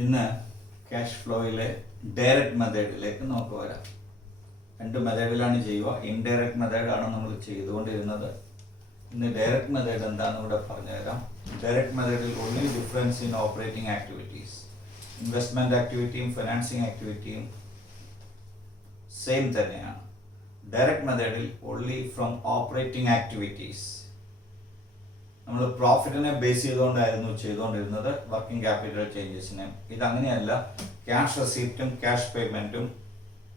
ഇന്ന് cash ഫ്ലോയിലെ direct മെത്തേഡിലേക്ക് നമുക്ക് വരാം. രണ്ട് മെത്തേഡിലാണ് ചെയ്യുക. ഇൻഡയറക്റ്റ് മെത്തേഡാണ് നമ്മൾ ചെയ്തുകൊണ്ടിരുന്നത്. ഇന്ന് ഡയറക്റ്റ് മെത്തേഡ് എന്താണെന്ന് ഇവിടെ പറഞ്ഞു തരാം. ഡയറക്റ്റ് മെത്തേഡിൽ only difference in operating activities. Investment ആക്ടിവിറ്റിയും ഫിനാൻസിങ് ആക്ടിവിറ്റിയും സെയിം തന്നെയാണ്. ഡയറക്റ്റ് മെത്തേഡിൽ ഓൺലി ഫ്രം ഓപ്പറേറ്റിംഗ് ആക്ടിവിറ്റീസ്. നമ്മൾ പ്രോഫിറ്റിനെ ബേസ് ചെയ്തുകൊണ്ടായിരുന്നു ചെയ്തുകൊണ്ടിരുന്നത് വർക്കിംഗ് ക്യാപിറ്റൽ ചേഞ്ചസിനെ. ഇതങ്ങനെയല്ല. ക്യാഷ് റെസീപ്റ്റും ക്യാഷ് പേയ്മെൻറ്റും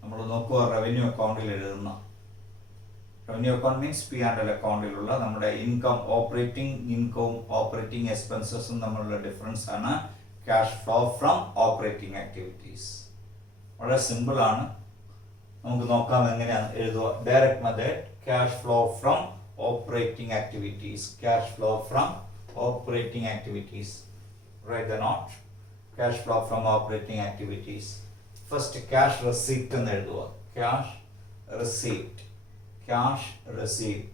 നമ്മൾ നോക്കുക റവന്യൂ അക്കൗണ്ടിൽ എഴുതുന്ന. റവന്യൂ അക്കൗണ്ട് മീൻസ് P&L അക്കൗണ്ടിലുള്ള നമ്മുടെ ഇൻകം, ഓപ്പറേറ്റിംഗ് ഇൻകവും ഓപ്പറേറ്റിംഗ് എക്സ്പെൻസസും തമ്മിലുള്ള ഡിഫറൻസ് ആണ് cash flow from operating activities. വളരെ സിമ്പിൾ ആണ്. നമുക്ക് നോക്കാം എങ്ങനെയാണ് എഴുതുക. Direct method cash flow from operating activities. Cash flow from operating activities. Write the note. Cash flow from operating activities. First cash receipt എന്ന് എഴുതുക. Cash receipt. Cash receipt.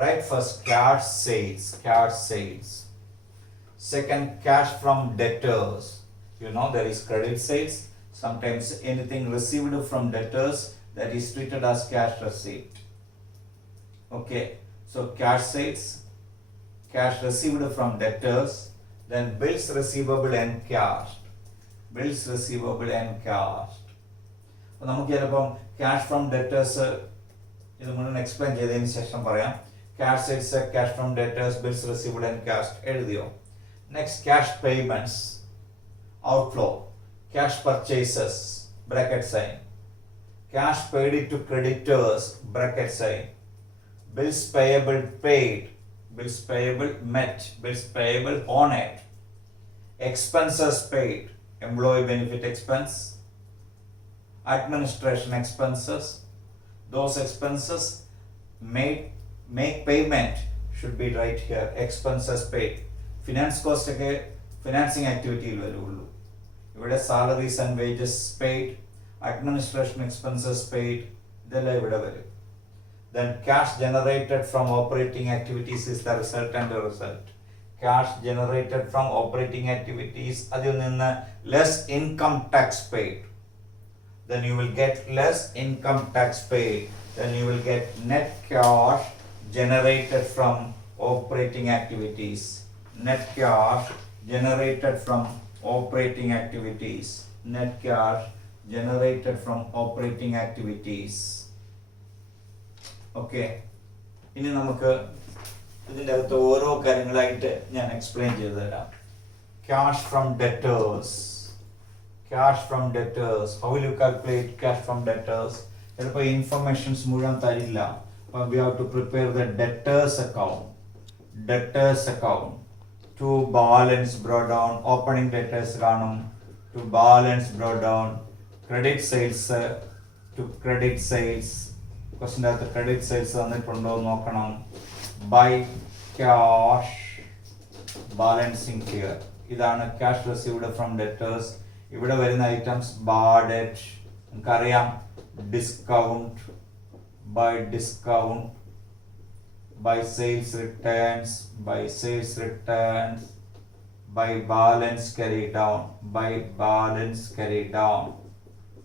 Right, first cash sales. Cash sales. Second, cash from debtors. You know there is credit sales. Sometimes anything received from debtors that is treated as cash receipt. Okay, so cash sales, cash received from debtors, then bills receivable and cash. Bills receivable and cash. അപ്പോൾ നമുക്ക് ചിലപ്പം cash from debtors ഇത് മുഴുവൻ explain ചെയ്തതിന് ശേഷം പറയാം. Cash sales, cash from debtors, bills receivable and cash എഴുതിയോ. Next cash payments, outflow, cash purchases, bracket sign, cash paid to creditors, bracket sign, bills payable paid, bills payable met, bills payable honored, expenses paid, employee benefit expense, administration expenses, those expenses make payment should be right here, expenses paid. Finance cost ഒക്കെ financing ആക്ടിവിറ്റിയിൽ വരുള്ളൂ. ഇവിടെ salaries and wages paid, administration expenses paid, ഇതെല്ലാം ഇവിടെ വരും. Then cash generated from operating activities is the resultant result. Cash generated from operating activities, adil ninnu less income tax paid. Then you will get less income tax paid. Then you will get net cash generated from operating activities. Net cash generated from operating activities. Net cash generated from operating activities. Okay, ഇനി നമുക്ക് ഇതിൻ്റെ അകത്ത് ഓരോ കാര്യങ്ങളായിട്ട് ഞാൻ explain ചെയ്തു തരാം. Cash from debtors. Cash from debtors, how will you calculate cash from debtors? ചിലപ്പോൾ ഇൻഫർമേഷൻസ് മുഴുവൻ തരില്ല. അപ്പോൾ we have to prepare the debtors account. Debtors account to balance brought down. Opening debtors കാണും. To balance brought down. Credit sales to credit sales. ക്വസ്റ്റിൻ്റെ അകത്ത് credit sales തന്നിട്ടുണ്ടോ നോക്കണം. By cash balancing here. ഇതാണ് cash received from debtors. ഇവിടെ വരുന്ന items bad debt, നമുക്കറിയാം. Discount, by discount, by sales returns, by sales returns, by balance carry down, by balance carry down.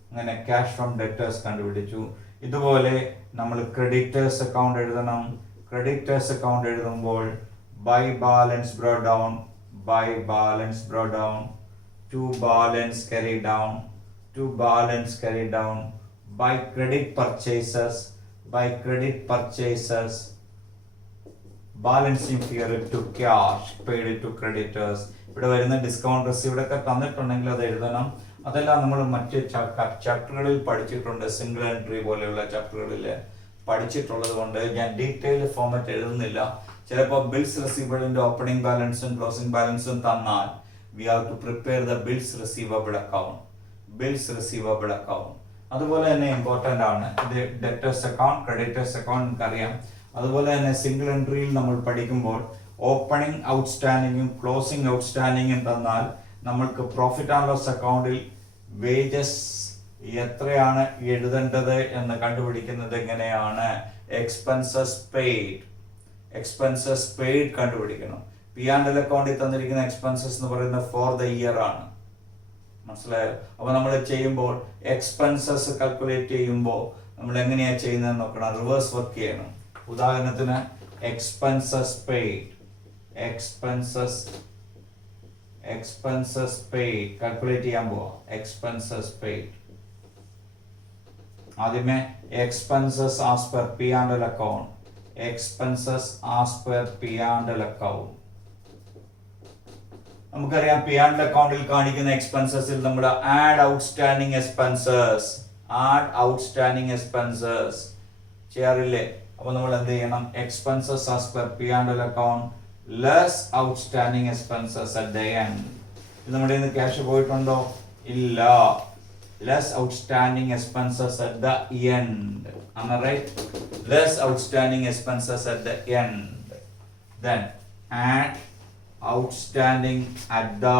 അങ്ങനെ cash from debtors കണ്ടുപിടിച്ചു. ഇതുപോലെ നമ്മൾ ക്രെഡിറ്റേഴ്സ് അക്കൗണ്ട് എഴുതണം. Creditors account എഴുതുമ്പോൾ by balance brought down, by balance brought down, to balance carry down, to balance carry down, by credit purchases, by credit purchases, balancing figure to cash paid to creditors. ഇവിടെ വരുന്ന discount received ഒക്കെ തന്നിട്ടുണ്ടെങ്കിൽ അത് എഴുതണം. അതെല്ലാം നമ്മൾ മറ്റ് ചാപ്റ്ററുകളിൽ പഠിച്ചിട്ടുണ്ട്. സിംഗിൾ എൻട്രി പോലെയുള്ള ചാപ്റ്ററുകളിൽ പഠിച്ചിട്ടുള്ളത് കൊണ്ട് ഞാൻ ഡീറ്റെയിൽ ഫോർമാറ്റ് എഴുതുന്നില്ല. ചിലപ്പോൾ ബിൽസ് റിസീവബിളിന്റെ ഓപ്പണിംഗ് ബാലൻസും ക്ലോസിംഗ് ബാലൻസും തന്നാൽ we have to prepare the bills receivable account. Bills receivable account അതുപോലെ തന്നെ ഇമ്പോർട്ടൻ്റ് ആണ്. ഇത് ഡെറ്റേഴ്സ് അക്കൗണ്ട്, ക്രെഡിറ്റേഴ്സ് അക്കൗണ്ട് നമുക്കറിയാം. അതുപോലെ തന്നെ സിംഗിൾ എൻട്രിയിൽ നമ്മൾ പഠിക്കുമ്പോൾ ഓപ്പണിംഗ് ഔട്ട്സ്റ്റാൻഡിങ്ങും ക്ലോസിംഗ് ഔട്ട്സ്റ്റാൻഡിങ്ങും തന്നാൽ നമ്മൾക്ക് പ്രോഫിറ്റ് ആൻഡ് ലോസ് അക്കൗണ്ടിൽ വേജസ് എത്രയാണ് എഴുതേണ്ടത് എന്ന് കണ്ടുപിടിക്കുന്നത് എങ്ങനെയാണ്? Expenses paid. എക്സ്പെൻസസ് പെയ്ഡ് കണ്ടുപിടിക്കണം. P&L അക്കൗണ്ടിൽ തന്നിരിക്കുന്ന എക്സ്പെൻസസ് എന്ന് പറയുന്നത് ഫോർ ദ ഇയർ ആണ്. മനസ്സിലായോ? അപ്പോൾ നമ്മൾ ചെയ്യുമ്പോൾ എക്സ്പെൻസസ് കാൽക്കുലേറ്റ് ചെയ്യുമ്പോൾ നമ്മൾ എങ്ങനെയാണ് ചെയ്യുന്നത് നോക്കണം, റിവേഴ്സ് വർക്ക് ചെയ്യണം. ഉദാഹരണത്തിന് എക്സ്പെൻസസ് പെയ്ഡ് കാൽക്കുലേറ്റ് ചെയ്യാൻ പോവാം. എക്സ്പെൻസസ് പെയ്ഡ് ആദ്യമേ expenses as per P and L account. നമുക്കറിയാം പി ആൻഡ് അക്കൗണ്ടിൽ കാണിക്കുന്ന എക്സ്പെൻസസിൽ നമ്മൾ ആഡ് ഔട്ട്സ്റ്റാൻഡിങ് എക്സ്പെൻസസ് ചെയ്യാറില്ലേ? അപ്പൊ നമ്മൾ എന്ത് ചെയ്യണം, expenses as per P and L account less outstanding expenses at the end. ഇത് നമ്മുടെ ഇന്ന് ക്യാഷ് പോയിട്ടുണ്ടോ? ഇല്ല. Less outstanding expenses at the end. Am I right? Less outstanding expenses at the end. Then add outstanding at the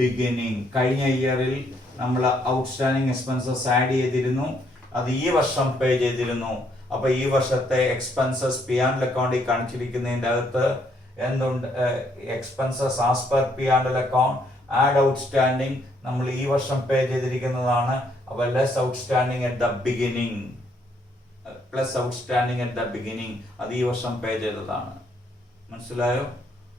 beginning. കഴിഞ്ഞ ഇയറിൽ നമ്മൾ outstanding expenses add ചെയ്തിരുന്നു, അത് ഈ വർഷം പേ ചെയ്തിരുന്നു. അപ്പൊ ഈ വർഷത്തെ എക്സ്പെൻസസ് പി ആൻഡ് അക്കൗണ്ടിൽ കാണിച്ചിരിക്കുന്നതിൻ്റെ അകത്ത് എന്തുണ്ട്? Expenses as per P and account add outstanding നമ്മൾ ഈ വർഷം പേ ചെയ്തിരിക്കുന്നതാണ്. അപ്പൊ less outstanding at the beginning, അത് ഈ വർഷം പേ ചെയ്തതാണ്. മനസ്സിലായോ?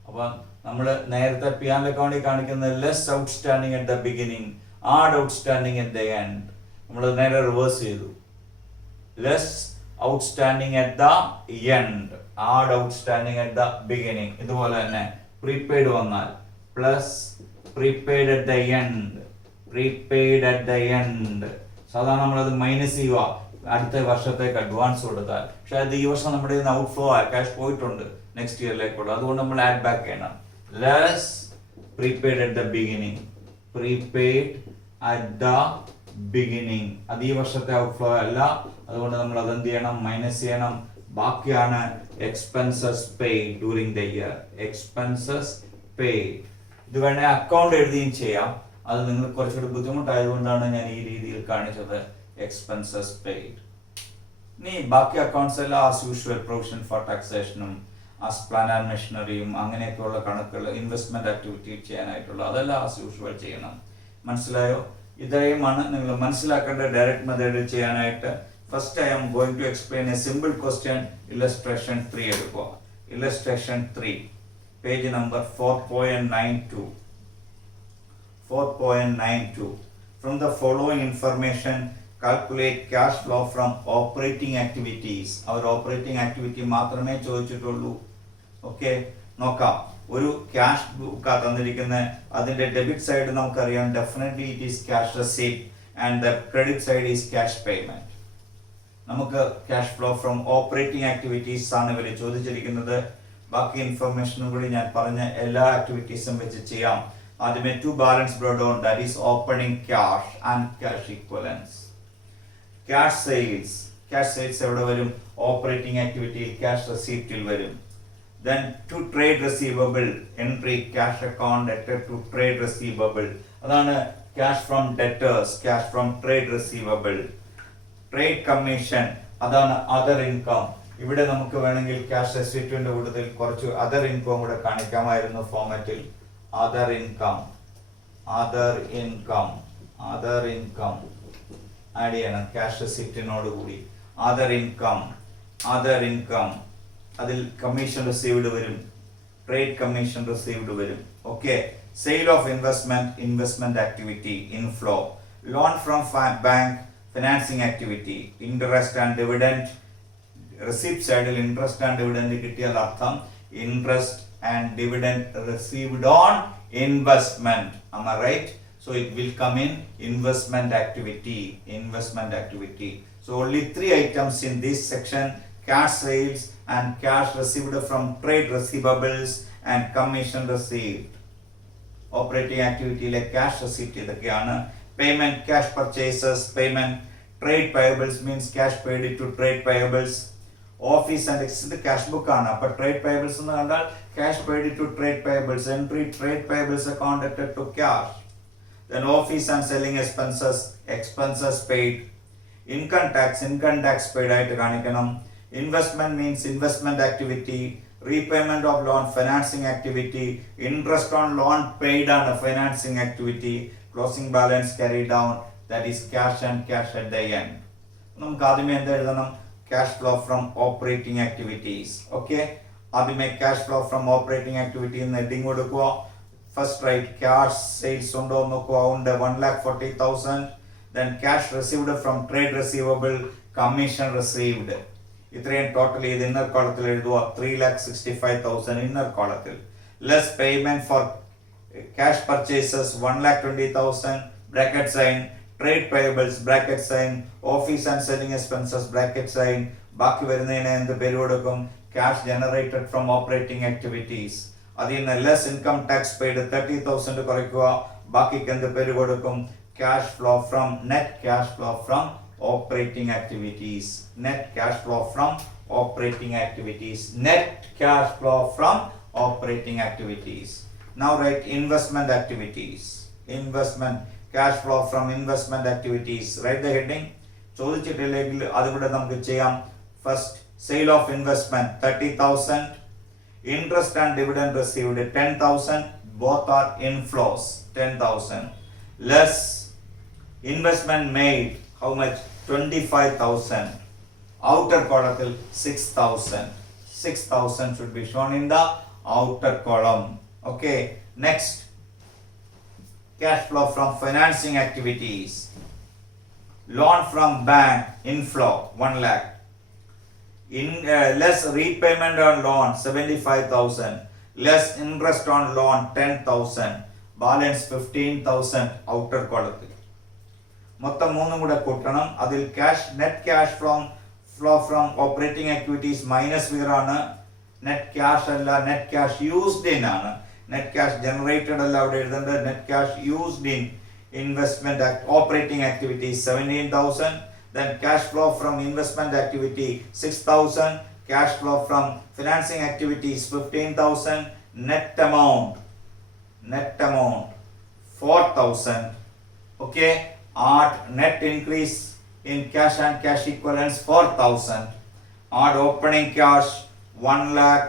അപ്പൊ നമ്മൾ നേരത്തെ പി ആൻഡ് അക്കൗണ്ടിൽ കാണിക്കുന്നത് less outstanding at the beginning, add outstanding at the end. നമ്മൾ നേരെ റിവേഴ്സ് ചെയ്തു. Less outstanding at the end, add outstanding at the beginning. ഇതുപോലെ തന്നെ പ്രീപെയ്ഡ് വന്നാൽ plus prepaid at the end. സാധാരണ നമ്മളത് മൈനസ് ചെയ്യുക അടുത്ത വർഷത്തേക്ക് അഡ്വാൻസ് കൊടുത്താൽ. പക്ഷെ അത് ഈ വർഷം നമ്മുടെ ഔട്ട്ഫ്ലോ ക്യാഷ് പോയിട്ടുണ്ട് നെക്സ്റ്റ് ഇയറിലേക്കുള്ള, അതുകൊണ്ട് നമ്മൾ ആഡ് ബാക്ക് ചെയ്യണം. Less prepaid at the beginning, അത് ഈ വർഷത്തെ ഔട്ട്ഫ്ലോ അല്ല, അതുകൊണ്ട് നമ്മൾ അത് എന്ത് ചെയ്യണം, മൈനസ് ചെയ്യണം. ബാക്കിയാണ് expenses paid during the year. ഇത് വേണേ അക്കൗണ്ട് എഴുതിയും ചെയ്യാം, അത് നിങ്ങൾ കുറച്ചുകൂടി ബുദ്ധിമുട്ടായതുകൊണ്ടാണ് ഞാൻ ഈ രീതിയിൽ കാണിച്ചത്. Expenses paid. ഇനി ബാക്കി അക്കൗണ്ട്സ് എല്ലാം ആസ് യൂഷ്വൽ പ്രൊവിഷൻ ഫോർ ടാക്സേഷനും ആസ് പ്ലാൻ ആൻഡ് മെഷീനറിയും അങ്ങനെയൊക്കെയുള്ള കണക്കുകൾ, ഇൻവെസ്റ്റ്മെന്റ് ആക്ടിവിറ്റി ചെയ്യാനായിട്ടുള്ള അതെല്ലാം ആസ് യൂഷ്വൽ ചെയ്യണം. മനസ്സിലായോ? ഇത്രയുമാണ് നിങ്ങൾ മനസ്സിലാക്കേണ്ട ഡയറക്റ്റ് മെത്തേഡിൽ ചെയ്യാനായിട്ട്. First I am going to explain a simple question. Illustration 3 എടുക്കുക. Illustration 3 page number 4.92. From the following information, calculate cash flow from operating activities. Our operating activity മാത്രമേ ചോദിച്ചിട്ടുള്ളൂ. ഓക്കെ, നോക്കാം. ഒരു ക്യാഷ് ബുക്ക് തന്നിരിക്കുന്ന അതിന്റെ ഡെബിറ്റ് സൈഡ് നമുക്കറിയാം, definitely it is cash receipt and the credit side is cash payment. നമുക്ക് cash flow from operating activities ആണ് ഇവർ ചോദിച്ചിരിക്കുന്നത്. ബാക്കി ഇൻഫർമേഷനും കൂടി ഞാൻ പറഞ്ഞ എല്ലാ ആക്ടിവിറ്റീസും വെച്ച് ചെയ്യാം. ആദ്യമേ to balance brought on, that is opening cash and cash equivalents. Cash sales എവിടെ വരും? ഓപ്പറേറ്റിംഗ് ആക്ടിവിറ്റിയിൽ ക്യാഷ് റെസീപ്റ്റിൽ വരും. Then to trade receivable entry, cash account debtor to trade receivable. അതാണ് cash from debtors, cash from trade receivable. Trade commission അതാണ് other income. ഇവിടെ നമുക്ക് വേണമെങ്കിൽ cash റെസിപ്റ്റിന്റെ കൂട്ടത്തിൽ കുറച്ച് അതർ ഇൻകം കൂടെ കാണിക്കാമായിരുന്നു ഫോർമാറ്റിൽ. അതർ ഇൻകം ആഡ് ചെയ്യണം ക്യാഷ് റെസിപ്റ്റിനോട് കൂടി. അതർ ഇൻകം അതിൽ കമ്മീഷൻ റിസീവ്ഡ് വരും, ട്രേഡ് കമ്മീഷൻ റിസീവ്ഡ് വരും. Okay, sale of investment activity inflow, loan from bank financing activity, interest and dividend. Receipt സൈഡിൽ ഇൻട്രസ്റ്റ് ആൻഡ് ഡിവിഡൻഡ് കിട്ടിയാൽ അർത്ഥം interest and dividend received on investment. Am I right? So it will come in investment activity. So only 3 items in this section: cash sales and cash received from trade receivables and commission received. Operating activity like cash receipt ഇതൊക്കെയാണ്. Payment, cash purchases, payment. Trade payables means cash paid to trade payables. Office and exit cash book ആണ്. അപ്പോൾ trade payables എന്ന് കണ്ടാൽ cash paid to trade payables. Entry trade payables account debted to cash. Then office and selling expenses paid. Income tax paid ആയിട്ട് കാണിക്കണം. Investment means investment activity. Repayment of loan, financing activity. Interest on loan paid on a financing activity. closing balance carry down, that is cash and cash at the end. നമുക്ക് ആദ്യമേ എന്താ എഴുതണം? Cash flow from operating activities. Okay, ആദ്യമേ cash flow from operating activity എന്ന് heading കൊടുക്കുക. First write cash sales ഉണ്ടോ എന്ന് നോക്കുക, ഉണ്ട് 1,40,000. Then cash received from trade receivable, commission received. ഇത്രയും ടോട്ടൽ ചെയ്ത് ഇന്നർ കോളത്തിൽ എഴുതുക. 3,65,000 ഇന്നർ കോളത്തിൽ. Less payment for cash purchases 1,20,000 bracket sign, trade payables bracket sign, office and selling expenses bracket sign. ബാക്കി വരുന്നതിന് എന്ത് പേര് കൊടുക്കും? Cash generated from operating activities. അതിൽ നിന്ന് less income tax paid 30,000 കുറയ്ക്കുക. ബാക്കിക്ക് എന്ത് പേര് കൊടുക്കും? Cash flow from net cash flow from operating activities. Net cash flow from operating activities. Net cash flow from operating activities. Now write investment activities. Investment cash flow from investment activities. Write the heading. ചോദിച്ചിട്ടില്ലെങ്കിൽ അതുകൂടെ നമുക്ക് ചെയ്യാം. First, sale of investment 30,000. Interest and dividend received 10,000. Both are inflows 10,000. Less investment made, how much? 25,000. Outer column 6,000. 6,000 should be shown in the outer column. Okay, next, cash flow from financing activities. Loan from bank inflow 1 lakh. Less repayment on loan 75,000. Less interest on loan 10,000. Balance 15,000 outer column. മൊത്തം മൂന്നും കൂടെ കൂട്ടണം. അതിൽ cash net cash flow from operating activities minus figure ആണ്. Net cash അല്ല, net cash used in ആണ്. Net cash generated അല്ല അവിടെ എഴുതേണ്ടത്. Net cash used in investment operating activities 17,000. Then cash flow from investment activity 6,000. Cash flow from financing activities 15,000. Net amount 4,000. Okay, add net increase in cash and cash equivalents 4,000. Add opening cash 1 lakh.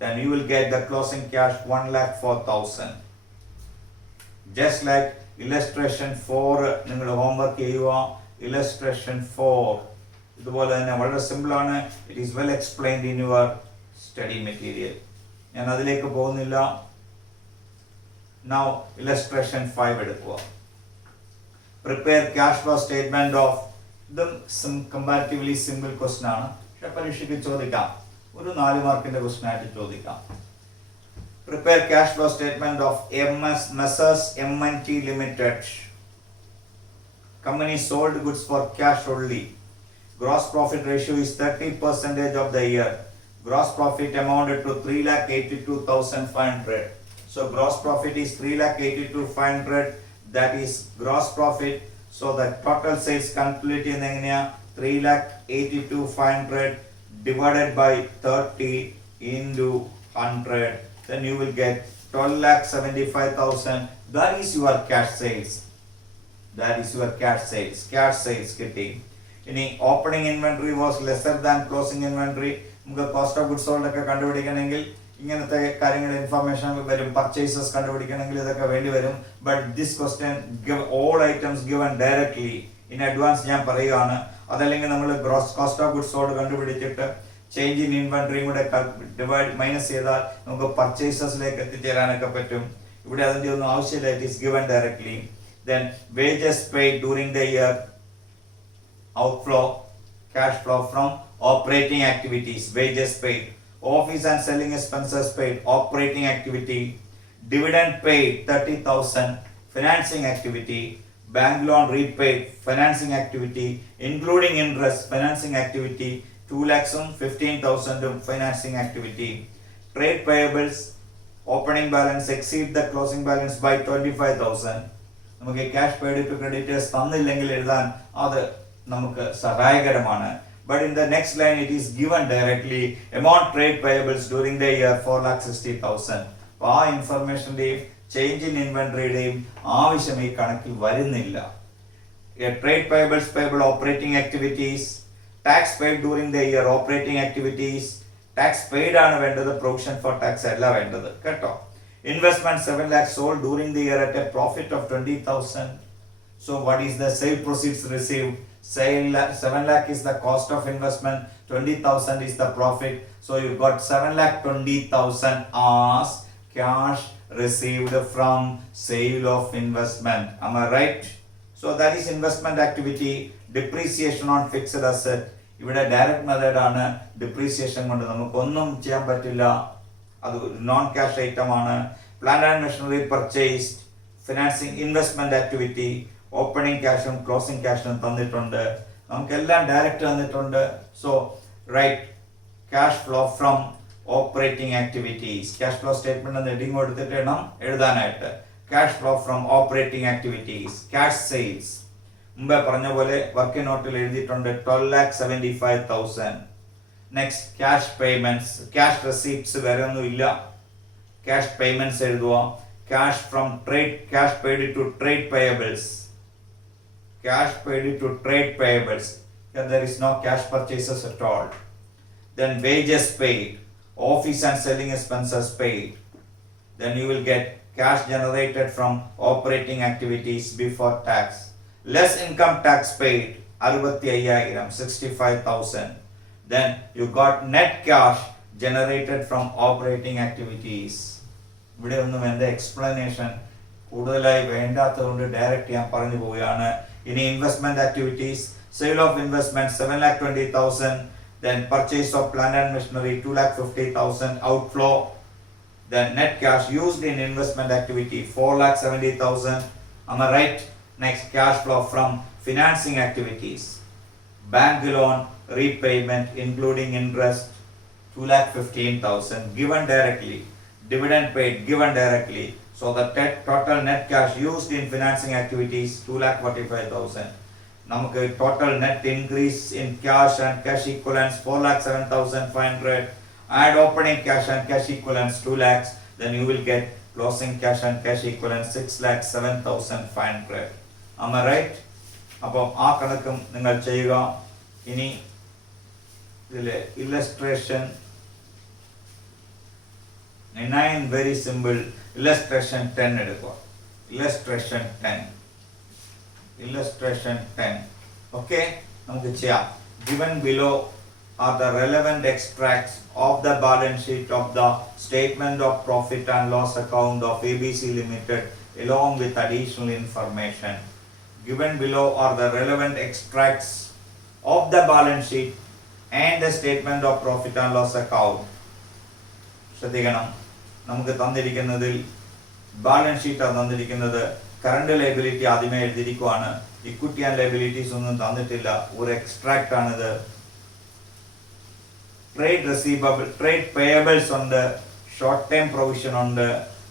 Then you will get the closing cash 1,04,000. Just like illustration 4 നിങ്ങൾ homework ചെയ്യുക. Illustration 4 ഇതുപോലെ തന്നെ വളരെ simple ആണ്. It is well explained in your study material. ഞാൻ അതിലേക്ക് പോകുന്നില്ല. Now illustration 5 എടുക്കുക. Prepare cash flow statement of, ഇതും comparatively simple question ആണ്. പക്ഷെ പരീക്ഷയ്ക്ക് ചോദിക്കാം. ഒരു 4 മാർക്കിന്റെ ക്വസ്റ്റ്യൻ ആയിട്ട് ചോദിക്കാം. Prepare cash flow statement of Messrs M&T Limited. Company sold goods for cash only. Gross profit ratio is 30% of the year. Gross profit amounted to 3,82,500. So gross profit is 3,82,500. That is gross profit. So the total sales calculated in 3,82,500 divided by 30 into 100. Then you will get 12,75,000. That is your cash sales. That is your cash sales. Cash sales കിട്ടി. ഇനി opening inventory was lesser than closing inventory. നമുക്ക് cost of goods sold ഒക്കെ കണ്ടുപിടിക്കണമെങ്കിൽ ഇങ്ങനത്തെ കാര്യങ്ങളുടെ information വരും. Purchases കണ്ടുപിടിക്കണമെങ്കിൽ ഇതൊക്കെ വേണ്ടി വരും. But this question give all items given directly in advance ഞാൻ പറയുകയാണ്. അതല്ലെങ്കിൽ നമ്മൾ gross cost of goods sold കണ്ടുപിടിച്ചിട്ട് ചേഞ്ച് ഇൻ ഇൻവെന്ററിയും കൂടെ മൈനസ് ചെയ്താൽ നമുക്ക് പർച്ചേസസിലേക്ക് എത്തിച്ചേരാനൊക്കെ പറ്റും. ഇവിടെ അതിന്റെ ഒന്നും ആവശ്യമില്ല. It is given directly. Then wages paid during the year, outflow, cash flow from operating activities, wages paid. Office and selling expenses paid, operating activity. Dividend paid 30,000, financing activity. Bank loan repaid, financing activity, including interest, financing activity. 2,15,000 financing activity. Trade payables, opening balance exceed the closing balance by 25,000. നമുക്ക് cash paid to creditors തന്നില്ലെങ്കിൽ എഴുതാൻ അത് നമുക്ക് സഹായകരമാണ്. But in the next line it is given directly. Amount trade payables during the year 4,60,000. അപ്പോൾ ആ ഇൻഫർമേഷന്റെയും change in ഇൻവെന്ററിയുടെയും ആവശ്യം ഈ കണക്കിൽ വരുന്നില്ല. Trade payables payable operating activities. Tax paid during the year operating activities. Tax paid ആണ് വേണ്ടത്, provision for tax അല്ല വേണ്ടത് കേട്ടോ. Investment 7 lakh sold during the year at a profit of 20,000. So what is the sale proceeds received? 7 lakh is the cost of investment, 20,000 is the profit. So you got 7 lakh 20,000 as cash received from sale of investment. Am I right? So that is investment activity. Depreciation on fixed asset. ഇവിടെ direct മെത്തേഡാണ്. Depreciation കൊണ്ട് നമുക്കൊന്നും ചെയ്യാൻ പറ്റില്ല, അത് non cash item ആണ്. Plant and machinery purchased, financing investment activity, opening ക്യാഷും closing ക്യാഷും തന്നിട്ടുണ്ട്, നമുക്കെല്ലാം ഡയറക്റ്റ് തന്നിട്ടുണ്ട്. So write cash flow from operating activities. Cash flow statement എന്ന് ഹെഡിങ് കൊടുത്തിട്ട് വേണം എഴുതാനായിട്ട്. Cash flow from operating activities, cash sales. മുമ്പേ പറഞ്ഞ പോലെ വർക്ക് നോട്ടിൽ എഴുതിയിട്ടുണ്ട് 12,75,000. Next cash payments, cash receipts വേറെ ഒന്നും ഇല്ല, ക്യാഷ് പേയ്മെന്റ്സ് എഴുതുക. Cash from trade, cash paid to trade payables, cash paid to trade payables. Here there is no cash purchases at all. Then wages paid, office and selling expenses paid. Then you will get cash generated from operating activities before tax. Less income tax paid, 65,000, 65,000. Then you got net cash generated from operating activities. ഇവിടെ ഒന്നും എൻ്റെ explanation കൂടുതലായി വേണ്ടാത്തതുകൊണ്ട് direct ഞാൻ പറഞ്ഞു പോവുകയാണ്. ഇനി investment activities, sale of investment 7,20,000, then purchase of plant and machinery 2,50,000 outflow, then net cash used in investment activity 4,70,000. Am I right? Next, cash flow from financing activities, bank loan repayment including interest 2,15,000 given directly, dividend paid given directly. So the total net cash used in financing activities 2,45,000. നമുക്ക് total net increase in cash and cash equivalents 4,07,500. Add opening cash and cash equivalents 2 lakhs, then you will get closing cash and cash equivalents 6,07,500. Am I right? അപ്പോൾ ആ കണക്കും നിങ്ങൾ ചെയ്യുക. ഇനി ഇതിലെ illustration 9 very simple. Illustration 10 എടുക്കുക. Illustration 10. Okay, നമുക്ക് ചെയ്യാം. Given below are the relevant extracts of the balance sheet of the statement of profit and loss account of ABC Limited along with additional information. Given below are the relevant extracts of the balance sheet and the statement of profit and loss account. ശ്രദ്ധിക്കണം, നമുക്ക് തന്നിരിക്കുന്നതിൽ balance ഷീറ്റാണ് തന്നിരിക്കുന്നത്. Current liability ആദ്യമേ എഴുതിയിരിക്കുവാണ്. Equity and liabilities ഒന്നും തന്നിട്ടില്ല, ഒരു extract ആണിത്. Trade receivable, trade payables ഉണ്ട്, short time provision ഉണ്ട്,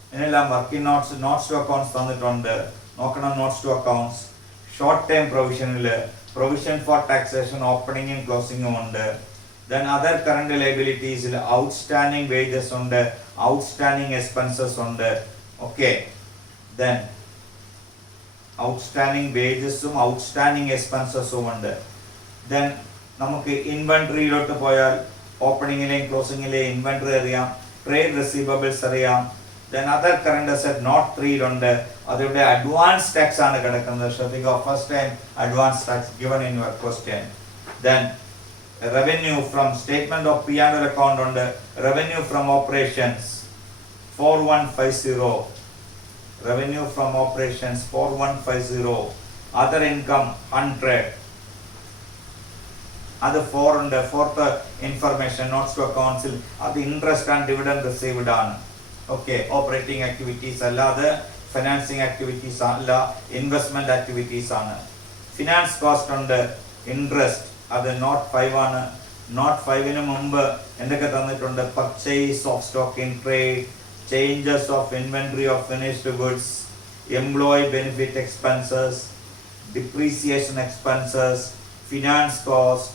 ഇതിനെല്ലാം വർക്കിംഗ് നോട്ട്സ് ടു അക്കൗണ്ട്സ് തന്നിട്ടുണ്ട്. നോക്കണം, notes to accounts. Short time പ്രൊവിഷനിൽ പ്രൊവിഷൻ ഫോർ ടാക്സേഷൻ ഓപ്പണിംഗും ക്ലോസിംഗും ഉണ്ട്. Then other current liabilities, outstanding wages ഉണ്ട്, outstanding expenses ഉണ്ട്. Okay, then outstanding wagesഉം outstanding expensesഉം ഉണ്ട്. Then നമുക്ക് ഇൻവെന്ററിയിലോട്ട് പോയാൽ ഓപ്പണിംഗിലെയും ക്ലോസിംഗിലെയും ഇൻവെന്ററി അറിയാം, ട്രേഡ് റിസീവബിൾസ് അറിയാം. Then other current asset not 3 ഉണ്ട്, അതിവിടെ അഡ്വാൻസ് ടാക്സ് ആണ് കിടക്കുന്നത്. ശ്രദ്ധിക്കുക, first time advance tax given in your question. Then revenue from statement of P&L account ഉണ്ട്, revenue from operations 4150, revenue from operations 4150, other income 100, അത് 4 ഉണ്ട്. Fourth information notes to അക്കൗണ്ട്സിൽ അത് ഇൻട്രസ്റ്റ് ആൻഡ് ഡിവിഡൻഡ് റിസീവ്ഡ് ആണ്. Okay, operating activities അല്ലാതെ financing activities അല്ല, investment activities ആണ്. Finance cost ഉണ്ട്, ഇൻട്രസ്റ്റ് അത് നോട്ട് 5 ആണ്. നോട്ട് 5ന് മുമ്പ് എന്തൊക്കെ തന്നിട്ടുണ്ട്? Purchase of stock in trade, changes of inventory of finished goods, employee benefit expenses, depreciation expenses, finance cost,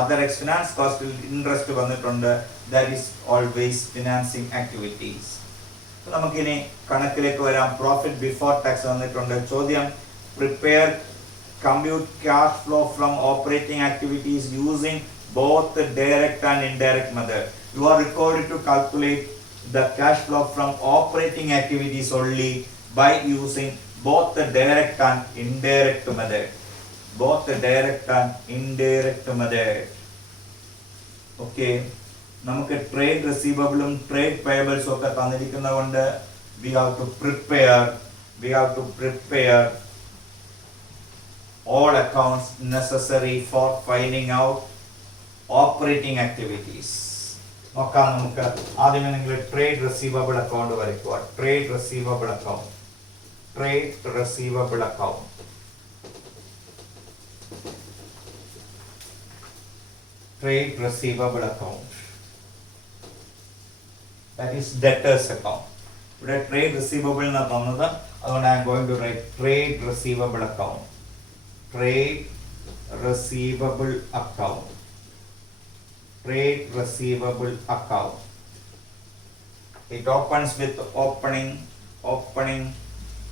other finance കോസ്റ്റിൽ ഇൻട്രസ്റ്റ് വന്നിട്ടുണ്ട്. That is always financing activities. നമുക്കിനി കണക്കിലേക്ക് വരാം. പ്രോഫിറ്റ് ബിഫോർ ടാക്സ് വന്നിട്ടുണ്ട്. ചോദ്യം, prepare compute cash flow from operating activities using both the direct and indirect method. You are required to calculate the cash flow from operating activities only by using both the direct and indirect method. Both the direct and indirect method. Okay. നമുക്ക് trade റിസീവബിളും trade പേയബിൾസും ഒക്കെ തന്നിരിക്കുന്നതുകൊണ്ട് we have to prepare all accounts necessary for filing out operating activities. നോക്കാം നമുക്ക് ആദ്യമേ നിങ്ങൾ trade receivable account വരയ്ക്കുക. Trade receivable account that is debtors account. ഇവിടെ trade receivable എന്നാണ് തന്നത്, അതുകൊണ്ട് I am going to write trade receivable account. Trade receivable account. It opens with opening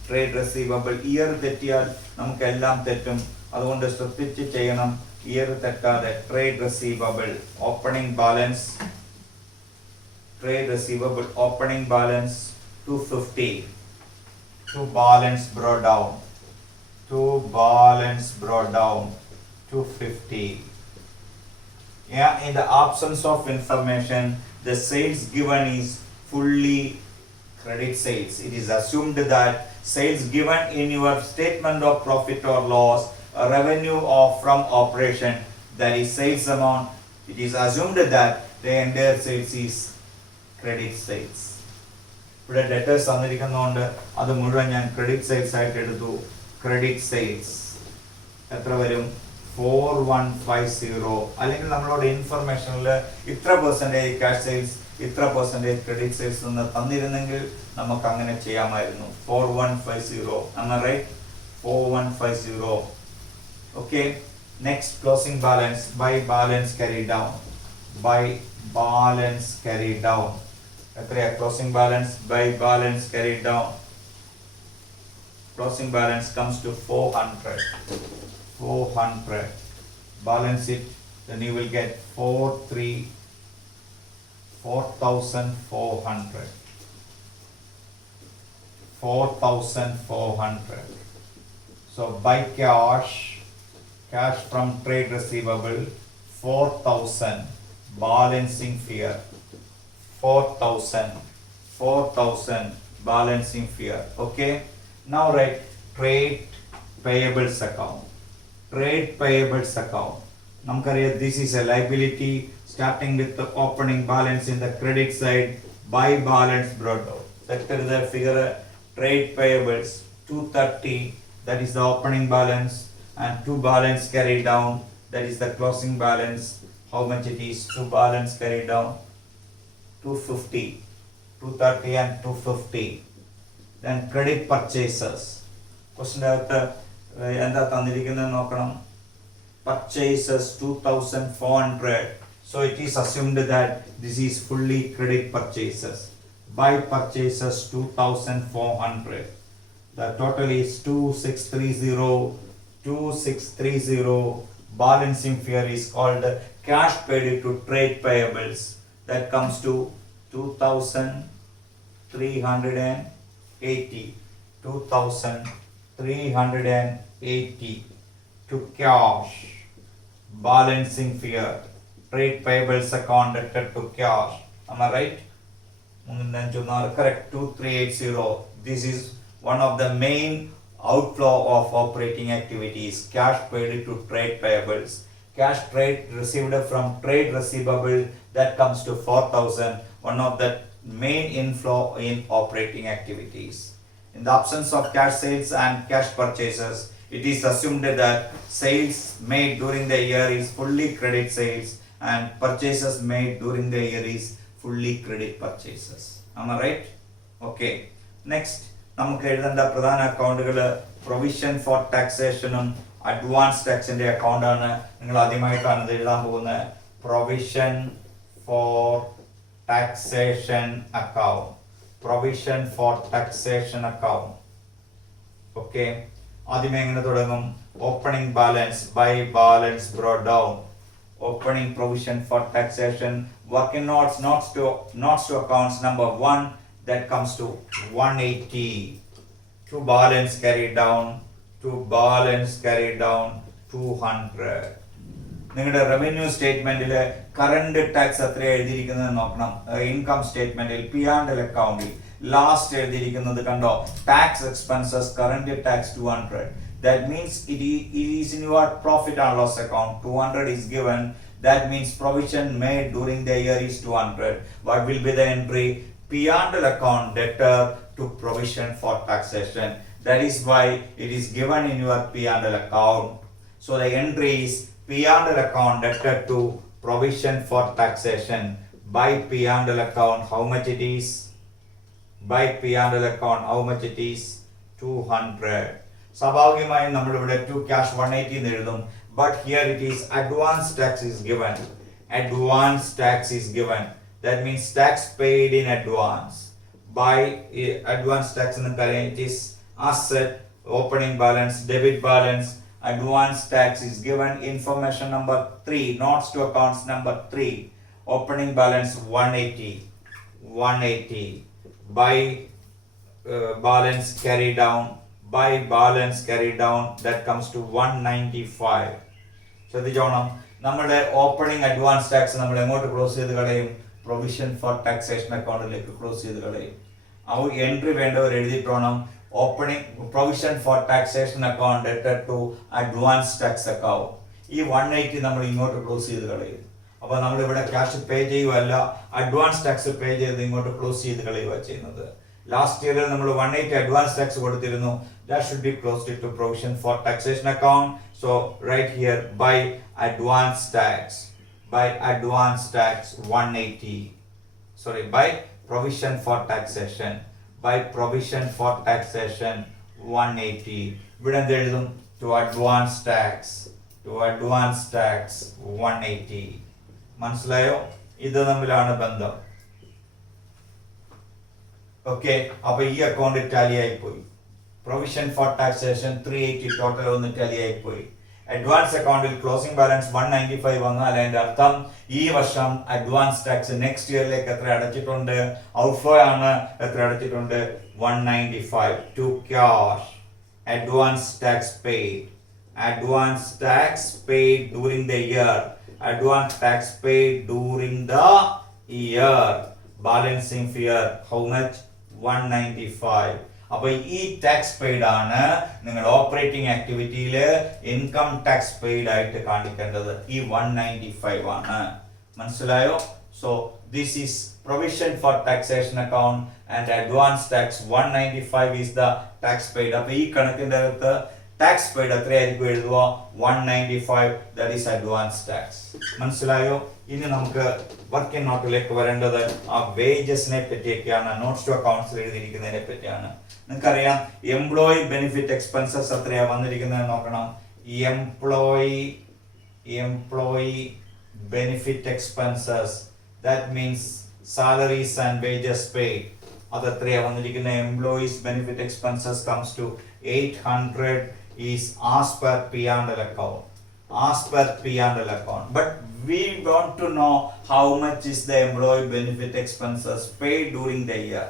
trade receivable. Year തെറ്റിയാൽ നമുക്ക് എല്ലാം തെറ്റും, അതുകൊണ്ട് ശ്രദ്ധിച്ച് ചെയ്യണം. ഇയർ തെറ്റാതെ trade receivable opening balance, trade receivable opening balance 250. To balance brought down 250. Yeah, in the absence of information, the sales given is fully credit sales. It is assumed that sales given in your statement of profit or loss, revenue or from operation, that is sales amount, it is assumed that the entire sales is credit sales. ഇവിടെ debtors തന്നിരിക്കുന്നതുകൊണ്ട് അത് മുഴുവൻ ഞാൻ credit sales ആയിട്ട് എടുത്തു. Credit sales എത്ര വരും? 4150. അല്ലെങ്കിൽ നമ്മളോട് ഇൻഫർമേഷനിൽ ഇത്ര പെർസെൻറ്റേജ് ക്യാഷ് സെയിൽസ്, ഇത്ര പെർസെൻറ്റേജ് ക്രെഡിറ്റ് സെയിൽസ് എന്ന് തന്നിരുന്നെങ്കിൽ നമുക്ക് അങ്ങനെ ചെയ്യാമായിരുന്നു. 4150. am I right? 4150. Okay. Next, closing balance by balance carried down. Closing balance by balance carried down. Closing balance comes to 400. Balance it, then you will get 4,400. 4,400. So by cash from trade receivable 4,000. Balancing fee 4,000 balancing fee. Okay. Now write trade payables account. Namkariya, this is a liability starting with the opening balance in the credit side by balance brought down. That is the figure. Trade payables 230, that is the opening balance, and 2 balance carried down, that is the closing balance. How much it is? 2 balance carried down 250. 230 and 250. Then credit purchases. Question എന്താ തന്നിരിക്കുന്നത് നോക്കണം. Purchases 2,400. So it is assumed that this is fully credit purchases. By purchases 2,400. The total is 2630. Balancing fee is called cash paid to trade payables. That comes to 2,380. 2,380 to cash. Balancing fee, trade payables account to cash. Am I right? Correct. 2380. This is one of the main outflow of operating activities. Cash paid to trade payables. Cash trade received from trade receivable, that comes to 4,000. One of the main inflow in operating activities. In the absence of cash sales and cash purchases, it is assumed that sales made during the year is fully credit sales and purchases made during the year is fully credit purchases. Am I right? Okay. Next, നമുക്ക് എഴുതേണ്ട പ്രധാന അക്കൗണ്ടുകൾ provision for ടാക്സേഷനും advance ടാക്സിന്റെ അക്കൗണ്ടാണ്. നിങ്ങൾ ആദ്യമായിട്ടാണ് ഇത് എഴുതാൻ പോകുന്നത്. Provision for taxation account. Okay. ആദ്യമേ എങ്ങനെ തുടങ്ങും? Opening balance by balance brought down. opening provision for taxation, working notes to accounts number 1, that comes to 180. To balance carried down 200. നിങ്ങളുടെ റവന്യൂ സ്റ്റേറ്റ്മെന്റിൽ കറണ്ട് ടാക്സ് എത്ര എഴുതിയിരിക്കുന്നത് നോക്കണം. ഇൻകം സ്റ്റേറ്റ്മെന്റിൽ പി ആൻഡ് എൽ അക്കൗണ്ടിൽ last എഴുതിയിരിക്കുന്നത് കണ്ടോ, tax expenses current tax 200. That means it is in your profit and loss account. 200 is given. That means provision made during the year is 200. What will be the entry? P&L account debtor to provision for taxation. That is why it is given in your P&L account. So the entry is P&L account debtor to provision for taxation. By P&L account, how much it is? By P&L account, how much it is? 200. സ്വാഭാവികമായും നമ്മളിവിടെ to cash 180 എന്ന് എഴുതും. But here it is advance tax is given. Advance tax is given. That means tax paid in advance. By advance tax എന്ന് പറയാം, it is asset, opening balance, debit balance. Advance tax is given. Information number 3, notes to accounts number 3. Opening balance 180. By balance carry down. By balance carry down, that comes to 195. ശ്രദ്ധിച്ചോണം, നമ്മുടെ opening advance tax നമ്മൾ എങ്ങോട്ട് close ചെയ്ത് കളയും? Provision for taxation അക്കൗണ്ടിലേക്ക് close ചെയ്ത് കളയും. ആ എൻട്രി വേണ്ടവർ എഴുതിയിട്ടോണം, opening provision for taxation account debtor to advance tax account. ഈ 180 നമ്മൾ ഇങ്ങോട്ട് ക്ലോസ് ചെയ്ത് കളയും. അപ്പോൾ നമ്മൾ ഇവിടെ ക്യാഷ് പേ ചെയ്യുകയല്ല, അഡ്വാൻസ് ടാക്സ് പേ ചെയ്ത് ഇങ്ങോട്ട് ക്ലോസ് ചെയ്ത് കളയുക ചെയ്യുന്നത്. ലാസ്റ്റ് ഇയറിൽ നമ്മൾ 180 അഡ്വാൻസ് ടാക്സ് കൊടുത്തിരുന്നു. That should be closed to provision for taxation account. So right here, by advance tax 180. Sorry, by provision for taxation. By provision for taxation 180. ഇവിടെ എന്ത് എഴുതും? To advance tax 180. മനസ്സിലായോ? ഇത് തമ്മിലാണ് ബന്ധം. ഓക്കെ, അപ്പൊ ഈ അക്കൗണ്ട് ടാലി ആയിപ്പോയി. പ്രൊവിഷൻ ഫോർ ടാക്സേഷൻ 380 ടോട്ടൽ ഒന്ന് ടാലി ആയിപ്പോയി. അഡ്വാൻസ് അക്കൗണ്ടിൽ ക്ലോസിംഗ് ബാലൻസ് 195 വന്നാൽ അതിന്റെ അർത്ഥം ഈ വർഷം അഡ്വാൻസ് ടാക്സ് നെക്സ്റ്റ് ഇയറിലേക്ക് എത്ര അടച്ചിട്ടുണ്ട്? ഔട്ട്ഫ്ലോ ആണ്. എത്ര അടച്ചിട്ടുണ്ട്? 195 to cash. Advance tax paid. Advance tax paid during the year. Advance tax paid during the year. Balancing figure how much? 195. അപ്പൊ ഈ ടാക്സ് പെയ്ഡ് ആണ് നിങ്ങൾ ഓപ്പറേറ്റിംഗ് ആക്ടിവിറ്റിയിൽ ഇൻകം ടാക്സ് പെയ്ഡ് ആയിട്ട് കാണിക്കേണ്ടത്. ഈ 195 ആണ്. മനസ്സിലായോ? So this is provision for taxation account and advance tax 195 is the tax paid. അപ്പൊ ഈ കണക്കിന്റെ അകത്ത് ടാക്സ് പെയ്ഡ് എത്രയായിരിക്കും എഴുതുക? 195. That is advance tax. മനസ്സിലായോ? ഇനി നമുക്ക് വർക്കിംഗ് നോട്ടിലേക്ക് വരേണ്ടത് ആ വേജസിനെ പറ്റിയൊക്കെയാണ്. നോട്ട്സ് ടു അക്കൗണ്ട്സിൽ എഴുതിയിരിക്കുന്നതിനെ പറ്റിയാണ്. നിങ്ങൾക്കറിയാം എംപ്ലോയി ബെനിഫിറ്റ് എക്സ്പെൻസസ് എത്രയാ വന്നിരിക്കുന്നത് നോക്കണം. Employee benefit expenses, that means salaries and wages paid. അത് എത്രയാ വന്നിരിക്കുന്നത്? Employees benefit expenses comes to 800 is as per P&L account. As per P&L account. But we want to know how much is the employee benefit expenses paid during the year.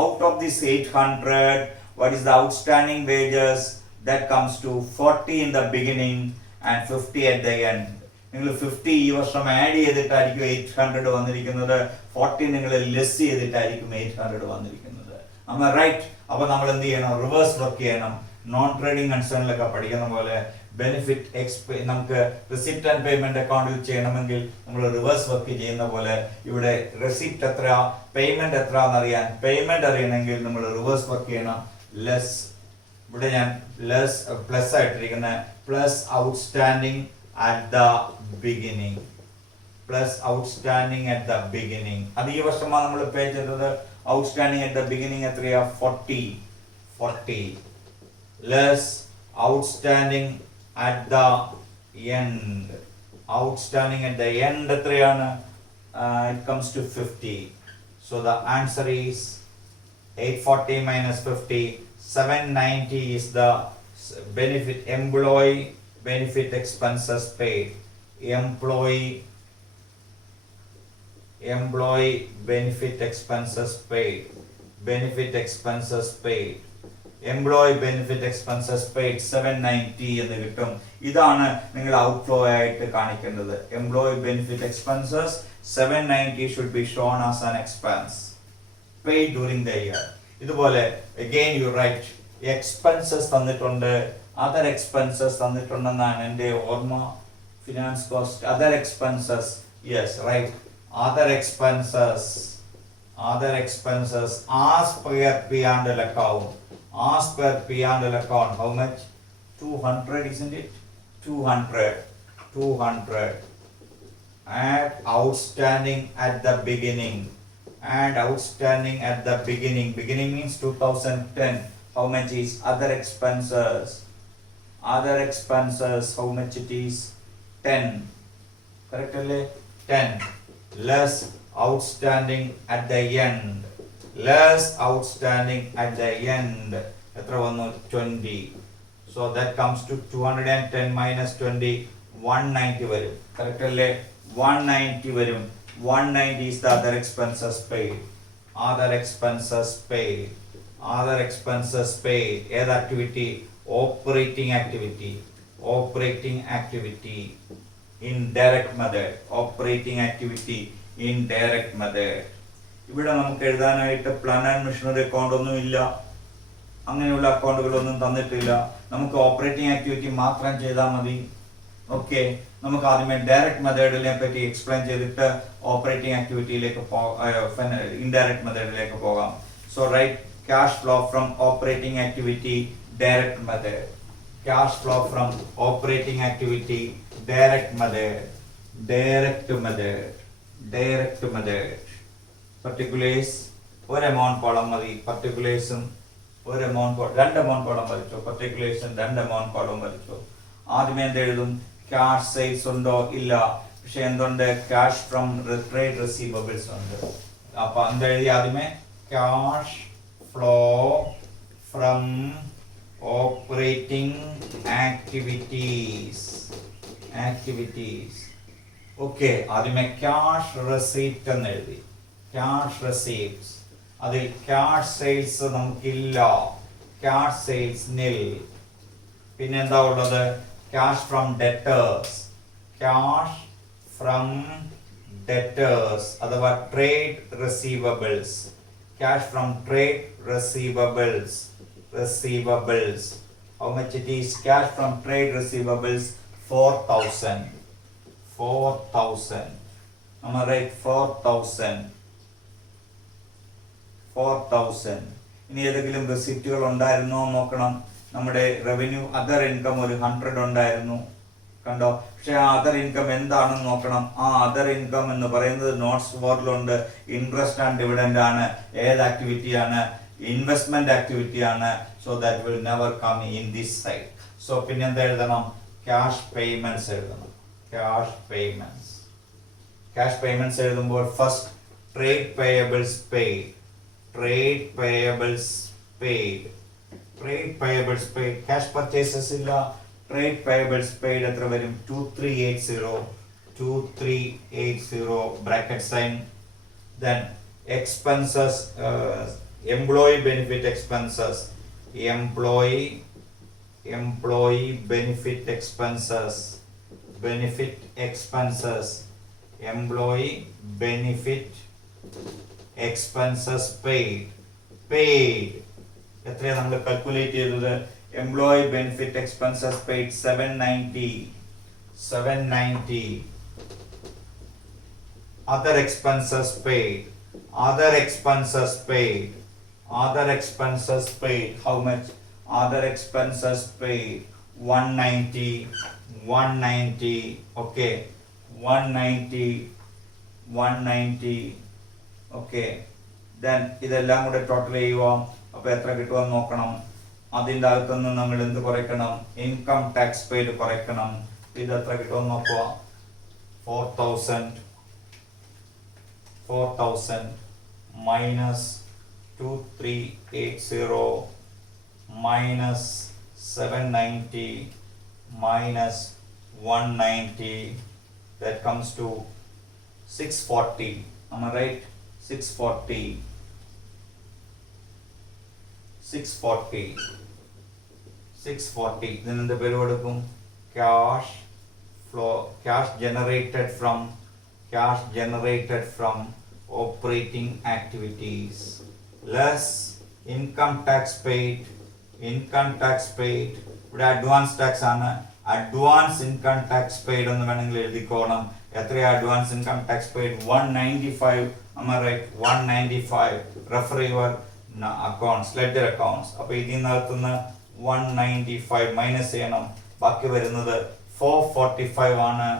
Out of this 800, what is the outstanding wages? That comes to 40 in the beginning and 50 at the end. നിങ്ങൾ 50 ഈ വർഷം add ചെയ്തിട്ടായിരിക്കും 800 വന്നിരിക്കുന്നത്. 40 നിങ്ങൾ less ചെയ്തിട്ടായിരിക്കും 800 വന്നിരിക്കുന്നത്. am I right? അപ്പോൾ നമ്മൾ എന്ത് ചെയ്യണം? റിവേഴ്സ് വർക്ക് ചെയ്യണം. നോൺ ട്രേഡിംഗ് കൺസേണിലൊക്കെ പഠിക്കുന്ന പോലെ ബെനിഫിറ്റ് നമുക്ക് റെസിപ്റ്റ് ആൻഡ് പേയ്മെന്റ് അക്കൗണ്ടിൽ ചെയ്യണമെങ്കിൽ നമ്മൾ റിവേഴ്സ് വർക്ക് ചെയ്യുന്ന പോലെ ഇവിടെ റെസിപ്റ്റ് എത്ര, പേയ്മെന്റ് എത്ര എന്നറിയാൻ, പേയ്മെന്റ് അറിയണമെങ്കിൽ നമ്മൾ റിവേഴ്സ് വർക്ക് ചെയ്യണം. ലെസ്, ഇവിടെ ഞാൻ പ്ലസ് ആയിട്ടിരിക്കുന്ന plus outstanding at the beginning. Plus outstanding at the beginning. അത് ഈ വർഷമാണ് നമ്മൾ പേ ചെയ്തത്. ഔട്ട്സ്റ്റാൻഡിങ് അറ്റ് ദ ബിഗിനിങ് എത്രയാ? 40. Less outstanding at the end. Outstanding at the end എത്രയാണ്? It comes to 50. So the answer is 840 minus 50. 790 is the benefit, employee benefit expenses paid. employee benefit expenses paid, employee benefit expenses paid 790 എന്ന് കിട്ടും. ഇതാണ് നിങ്ങൾ outflow ആയിട്ട് കാണിക്കേണ്ടത്. Employee benefit expenses 790 should be shown as an expense paid during the year. ഇതുപോലെ again you write expenses തന്നിട്ടുണ്ട്, other expenses തന്നിട്ടുണ്ടെന്നാണ് എൻ്റെ ഓർമ്മ. Finance cost, other expenses, yes right, other expenses as per P&L account, as per P&L account, how much? 200, isn't it? 200 and outstanding at the beginning, beginning means 2010. How much is other expenses, how much it is? 10, correct alle? 10 less outstanding at the end, എത്ര വന്നു? 20. so that comes to 210 minus 20, 190 വരും, correct അല്ലേ? 190 വരും. 190 is the other expenses paid. ഏത് activity? operating activity, indirect method. ഇവിടെ നമുക്ക് എഴുതാനായിട്ട് plan and machinery account ഒന്നും ഇല്ല, അങ്ങനെയുള്ള അക്കൗണ്ടുകളൊന്നും തന്നിട്ടില്ല. നമുക്ക് ഓപ്പറേറ്റിംഗ് ആക്ടിവിറ്റി മാത്രം ചെയ്താൽ മതി. ഓക്കെ, നമുക്ക് ആദ്യമേ ഡയറക്റ്റ് മെത്തേഡിനെ പറ്റി എക്സ്പ്ലെയിൻ ചെയ്തിട്ട് ഓപ്പറേറ്റിംഗ് ആക്ടിവിറ്റിയിലേക്ക് ഇൻഡയറക്റ്റ് മെത്തേഡിലേക്ക് പോകാം. So write cash flow from operating activity direct method, cash flow from operating activity direct method. particulars ഒരു amount കോളം മതി, particulars-ഉം ഒരു amount രണ്ട് amount കോളം വരച്ചോ, particulars-ഉം രണ്ട് amount കോളം വരച്ചോ. ആദ്യമേ എന്ത് എഴുതും? cash sales ഉണ്ടോ? ഇല്ല. പക്ഷെ എന്തുണ്ട്? cash from trade receivables ഉണ്ട്. അപ്പൊ എന്ത് എഴുതി ആദ്യമേ? cash flow from operating activities. Okay, ആദ്യമേ ക്യാഷ് റെസീപ്റ്റ് എന്ന് എഴുതി, ക്യാഷ് റെസീപ്റ്റ്സ്. അതിൽ ക്യാഷ് സെയിൽസ് നമുക്കില്ല, ക്യാഷ് സെയിൽസ് നിൽ. പിന്നെ എന്താ ഉള്ളത്? ക്യാഷ് ഫ്രം ഡെറ്റേഴ്സ്, അഥവാ trade receivables. Cash from trade receivables. How much it is? Cash from trade receivables 4,000. Am I right? 4,000. ഇനി ഏതെങ്കിലും റെസിപ്റ്റുകൾ ഉണ്ടായിരുന്നോ നോക്കണം. നമ്മുടെ റവന്യൂ അതർ ഇൻകം ഒരു 100 ഉണ്ടായിരുന്നു, കണ്ടോ? പക്ഷെ ആ അതർ ഇൻകം എന്താണെന്ന് നോക്കണം. ആ അതർ ഇൻകം എന്ന് പറയുന്നത് നോട്ട്സ് ഫോറിലുണ്ട്. ഇൻട്രസ്റ്റ് ആൻഡ് ഡിവിഡൻഡ് ആണ്. ഏത് ആക്ടിവിറ്റിയാണ്? ഇൻവെസ്റ്റ്മെന്റ് ആക്ടിവിറ്റിയാണ്. So that will never come in this side. So പിന്നെ എന്താ എഴുതണം? ക്യാഷ് പേയ്മെന്റ്സ് എഴുതണം. ക്യാഷ് പേയ്മെന്റ്സ് എഴുതുമ്പോൾ first trade payables paid. Cash purchases ഇല്ല. ട്രേഡ് പേയബിൾസ് പെയ്ഡ് എത്ര വരും? 2380 bracket sign. Then expenses, employee benefit expenses, employee benefit expenses, employee benefit expenses paid. എത്രയാണ് നമ്മൾ കാൽക്കുലേറ്റ് ചെയ്തത്? Employee benefit expenses paid 790. other expenses paid, how much? Other expenses paid 190. Okay, 190. Okay, then ഇതെല്ലാം കൂടെ total ചെയ്യുക. അപ്പൊ എത്ര കിട്ടുമെന്ന് നോക്കണം. അതിൻ്റെ അകത്തുനിന്ന് നമ്മൾ എന്ത് കുറയ്ക്കണം? ഇൻകം ടാക്സ് പെയ്ഡ് കുറയ്ക്കണം. ഇത് എത്ര കിട്ടുമെന്ന് നോക്കുക. 4,000 minus 2380 minus 790 minus 190 that comes to 640. Am I right? 640. 640. Then the പേര് കൊടുക്കും cash flow, cash generated from operating activities less income tax paid. ഇവിടെ അഡ്വാൻസ് ടാക്സ് ആണ്. അഡ്വാൻസ് ഇൻകം ടാക്സ് പെയ്ഡ് എന്ന് വേണമെങ്കിൽ എഴുതിക്കോണം. എത്രയാ advance income tax paid? 195. am I right? 195. refer your accounts, ledger accounts. അപ്പോൾ ഇതിൽ നിന്ന് 195 മൈനസ് ചെയ്യണം. ബാക്കി വരുന്നത് 445 ആണ്.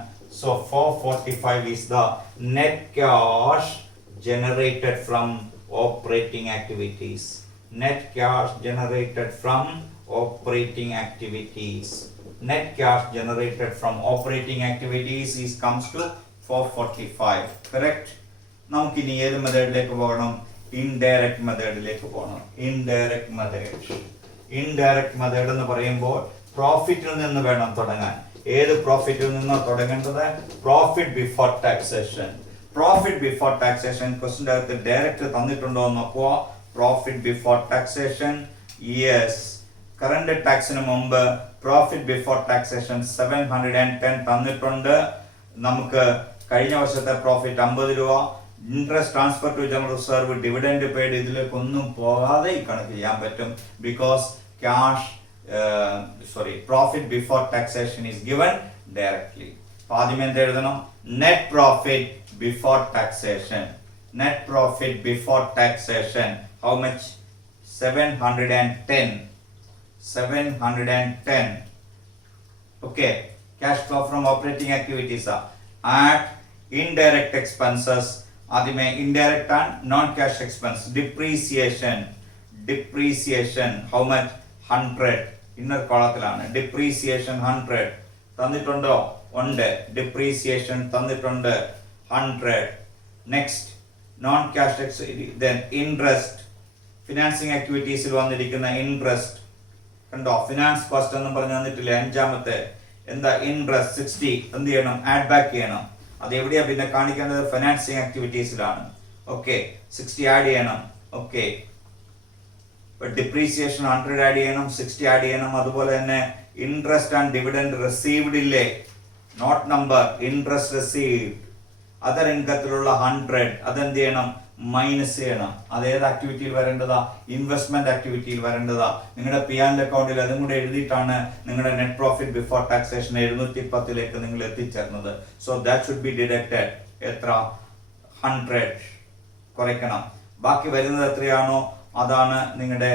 So 445 is the net cash generated from operating activities. Net cash generated from operating activities. Net cash generated from operating activities is comes to 445. Correct? നമുക്കിനി ഏത് മെത്തേഡിലേക്ക് പോകണം? ഇൻഡയറക്റ്റ് മെത്തേഡിലേക്ക് പോകണം. ഇൻഡയറക്റ്റ് മെത്തേഡ് എന്ന് പറയുമ്പോൾ പ്രോഫിറ്റിൽ നിന്ന് വേണം തുടങ്ങാൻ. ഏത് പ്രോഫിറ്റിൽ നിന്നോ തുടങ്ങേണ്ടത്? Profit before taxation. ക്വസ്റ്റ്യൻ്റെ അകത്ത് ഡയറക്റ്റ് തന്നിട്ടുണ്ടോ എന്ന് നോക്കുക. Profit before taxation, yes. Current ടാക്സിന് മുമ്പ് പ്രോഫിറ്റ് ബിഫോർ ടാക്സേഷൻ 710 തന്നിട്ടുണ്ട്. നമുക്ക് കഴിഞ്ഞ വർഷത്തെ പ്രോഫിറ്റ് 50 രൂപ. Interest transfer to general reserve, dividend paid, ഇതിലേക്കൊന്നും പോകാതെ ഈ കണക്ക് ചെയ്യാൻ പറ്റും. Because profit before taxation is given directly. ആദ്യം എന്ത് എഴുതണം? Net profit before taxation. How much? 710. Okay. Cash flow from operating activities. Add indirect expenses. Adime indirect and non-cash expense. Depreciation. How much? 100. Inner column. Depreciation 100. തന്നിട്ടുണ്ടോ? ഉണ്ട്. Depreciation തന്നിട്ടുണ്ട് 100. Next. Non-cash expense. Then interest. Financing ആക്ടിവിറ്റീസിൽ വന്നിരിക്കുന്ന interest കണ്ടോ? Finance cost എന്നും പറഞ്ഞു തന്നിട്ടില്ലേ? അഞ്ചാമത്തെ എന്താ? ഇൻട്രസ്റ്റ് 60 എന്ത് ചെയ്യണം? ആഡ് ബാക്ക് ചെയ്യണം. അത് എവിടെയാ പിന്നെ കാണിക്കേണ്ടത്? ഫിനാൻസിങ് ആക്ടിവിറ്റീസിലാണ്. ഓക്കെ, 60 ആഡ് ചെയ്യണം. ഓക്കെ, ഡിപ്രീസിയേഷൻ 100 ആഡ് ചെയ്യണം, 60 ആഡ് ചെയ്യണം. അതുപോലെ തന്നെ ഇൻട്രസ്റ്റ് ആൻഡ് ഡിവിഡൻഡ് റിസീവ്ഡ് ഇല്ലേ? Note number, interest received. Other ഇൻകത്തിലുള്ള 100 അതെന്ത് ചെയ്യണം? മൈനസ് ചെയ്യണം. അത് ഏത് ആക്ടിവിറ്റിയിൽ വരേണ്ടതാ? ഇൻവെസ്റ്റ്മെന്റ് ആക്ടിവിറ്റിയിൽ വരേണ്ടതാ. നിങ്ങളുടെ പി ആൻഡ് അക്കൗണ്ടിൽ അതും കൂടെ എഴുതിയിട്ടാണ് നിങ്ങളുടെ നെറ്റ് പ്രോഫിറ്റ് ബിഫോർ ടാക്സേഷൻ 710 നിങ്ങൾ എത്തിച്ചേർന്നത്. So that should be deducted. എത്ര? 100 കുറയ്ക്കണം. ബാക്കി വരുന്നത് എത്രയാണോ അതാണ് നിങ്ങളുടെ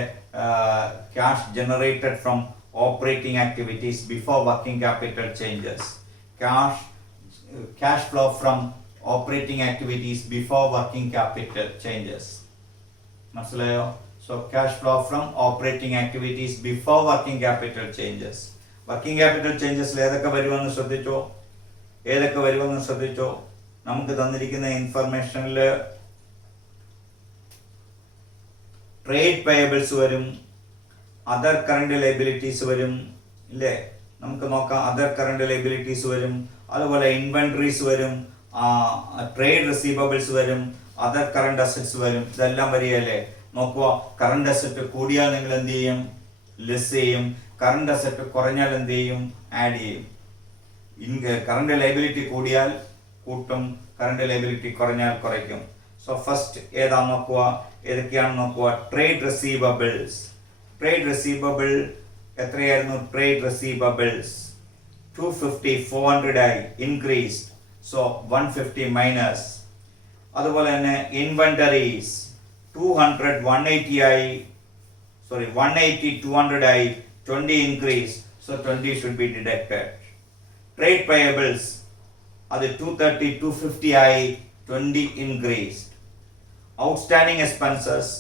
cash generated from operating activities before working capital changes. Cash flow from operating activities before working capital changes. മനസ്സിലായോ? So cash flow from operating activities before working capital changes. Working capital changes ഏതൊക്കെ വരുമെന്ന് ശ്രദ്ധിച്ചോ? നമുക്ക് തന്നിരിക്കുന്ന ഇൻഫർമേഷനിൽ trade payables വരും, other current liabilities വരും ഇല്ലേ? നമുക്ക് നോക്കാം. അതർ കറണ്ട് ലയബിലിറ്റീസ് വരും, അതുപോലെ ഇൻവെന്ററീസ് വരും, ട്രേഡ് റിസീവബിൾസ് വരും, അതർ കറണ്ട് അസറ്റ്സ് വരും. ഇതെല്ലാം വരികയല്ലേ? നോക്കുക. കറണ്ട് അസറ്റ് കൂടിയാൽ നിങ്ങൾ എന്ത് ചെയ്യും? ലെസ് ചെയ്യും. കറണ്ട് അസറ്റ് കുറഞ്ഞാൽ എന്ത് ചെയ്യും? ആഡ് ചെയ്യും. കറണ്ട് ലയബിലിറ്റി കൂടിയാൽ കൂട്ടും, കറണ്ട് ലയബിലിറ്റി കുറഞ്ഞാൽ കുറയ്ക്കും. സോ ഫസ്റ്റ് ഏതാന്ന് നോക്കുക. ഏതൊക്കെയാണെന്ന് നോക്കുക. ട്രേഡ് റിസീവബിൾ എത്രയായിരുന്നു? ട്രേഡ് റിസീവബിൾസ് 250 400 ആയി ഇൻക്രീസ്. So 150 minus. അതുപോലെ തന്നെ ഇൻവെന്ററീസ് 200 180 ആയി, 180 200 ആയി, 20 increase. So 20 should be deducted. Trade payables അത് 230 250 ആയി, 20 increase. Outstanding expenses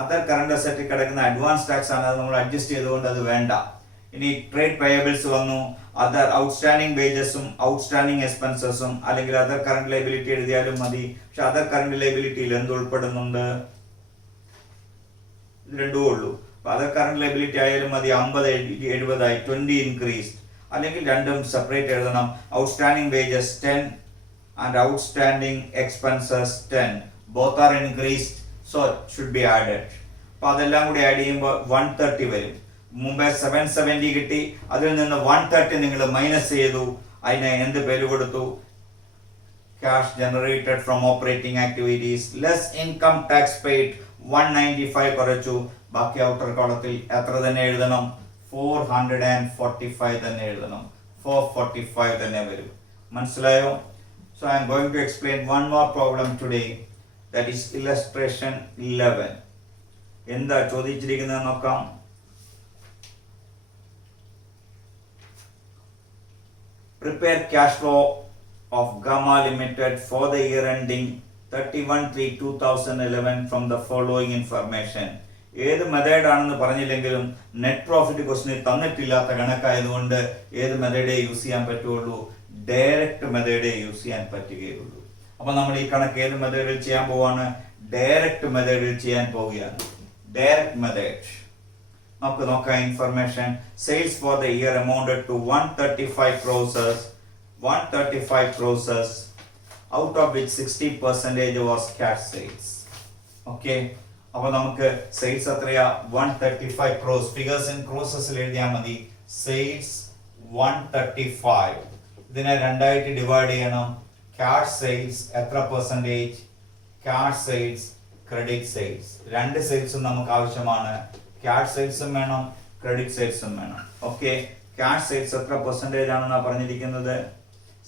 other current asset കിടക്കുന്ന അഡ്വാൻസ് ടാക്സ് ആണ്. അത് നമ്മൾ അഡ്ജസ്റ്റ് ചെയ്തുകൊണ്ട് അത് വേണ്ട. ഇനി ട്രേഡ് പേയബിൾസ് വന്നു, അതർ ഔട്ട്സ്റ്റാൻഡിംഗ് വേജസും ഔട്ട്സ്റ്റാൻഡിംഗ് എക്സ്പെൻസസും അല്ലെങ്കിൽ അതർ കറണ്ട് ലയബിലിറ്റി എഴുതിയാലും മതി. പക്ഷെ അതർ കറണ്ട് ലയബിലിറ്റിയിൽ എന്ത് ഉൾപ്പെടുന്നുണ്ട്? ഇത് രണ്ടുമേ ഉള്ളൂ. അതർ കറണ്ട് ലൈബിലിറ്റി ആയാലും മതി 50 70 ആയി 20 ഇൻക്രീസ്ഡ്, അല്ലെങ്കിൽ രണ്ടും സെപ്പറേറ്റ് എഴുതണം. Outstanding wages 10 and outstanding expenses 10, both are increased, so it should be added. അപ്പോൾ അതെല്ലാം കൂടി ആഡ് ചെയ്യുമ്പോൾ 130 വരും. മുമ്പേ 770 കിട്ടി, അതിൽ നിന്ന് 130 നിങ്ങൾ മൈനസ് ചെയ്തു. അതിന് എന്ത് പേര് കൊടുത്തു? Cash generated from operating activities less income tax paid 195 കുറച്ചു. ബാക്കി ഔട്ടർ കോളത്തിൽ എത്ര തന്നെ എഴുതണം? 445 തന്നെ എഴുതണം. 445 തന്നെ വരും. മനസ്സിലായോ? So I am going to explain one more problem today, that is illustration 11. എന്താ ചോദിച്ചിരിക്കുന്നത് നോക്കാം. Prepare cash flow of Gamma Limited for the year ending 31/3/2011 from the following information. ഏത് മെത്തേഡ് ആണെന്ന് പറഞ്ഞില്ലെങ്കിലും നെറ്റ് പ്രോഫിറ്റ് ക്വസ്റ്റിന് തന്നിട്ടില്ലാത്ത കണക്കായതുകൊണ്ട് ഏത് മെത്തേഡേ യൂസ് ചെയ്യാൻ പറ്റുള്ളൂ? Direct മെത്തേഡേ use ചെയ്യാൻ പറ്റുകയുള്ളൂ. അപ്പൊ നമ്മൾ ഈ കണക്ക് ഏത് മെത്തേഡിൽ ചെയ്യാൻ പോവാണ്? ഡയറക്റ്റ് മെത്തേഡിൽ ചെയ്യാൻ പോവുകയാണ്. ഡയറക്റ്റ് മെത്തേഡ് നമുക്ക് നോക്കാം. Information. Sales for the year amounted to 135 crores, out of which 60% was cash sales. ഓക്കെ, അപ്പൊ നമുക്ക് സെയിൽസ് എത്രയാ? 135 crores. ഫിഗേഴ്സ് ഇൻ ക്രോസസിൽ എഴുതിയാൽ മതി. സെയിൽസ് 135. ഇതിനെ രണ്ടായിട്ട് ഡിവൈഡ് ചെയ്യണം. ക്യാഷ് സെയിൽസ് എത്ര percentage? Cash sales, credit sales. രണ്ട് സെയിൽസും നമുക്ക് ആവശ്യമാണ്. ക്യാഷ് സെയിൽസും വേണം, ക്രെഡിറ്റ് സെയിൽസും വേണം. ഓക്കെ, ക്യാഷ് സെയിൽസ് എത്ര പെർസെൻറ്റേജ് ആണെന്നാണ് പറഞ്ഞിരിക്കുന്നത്?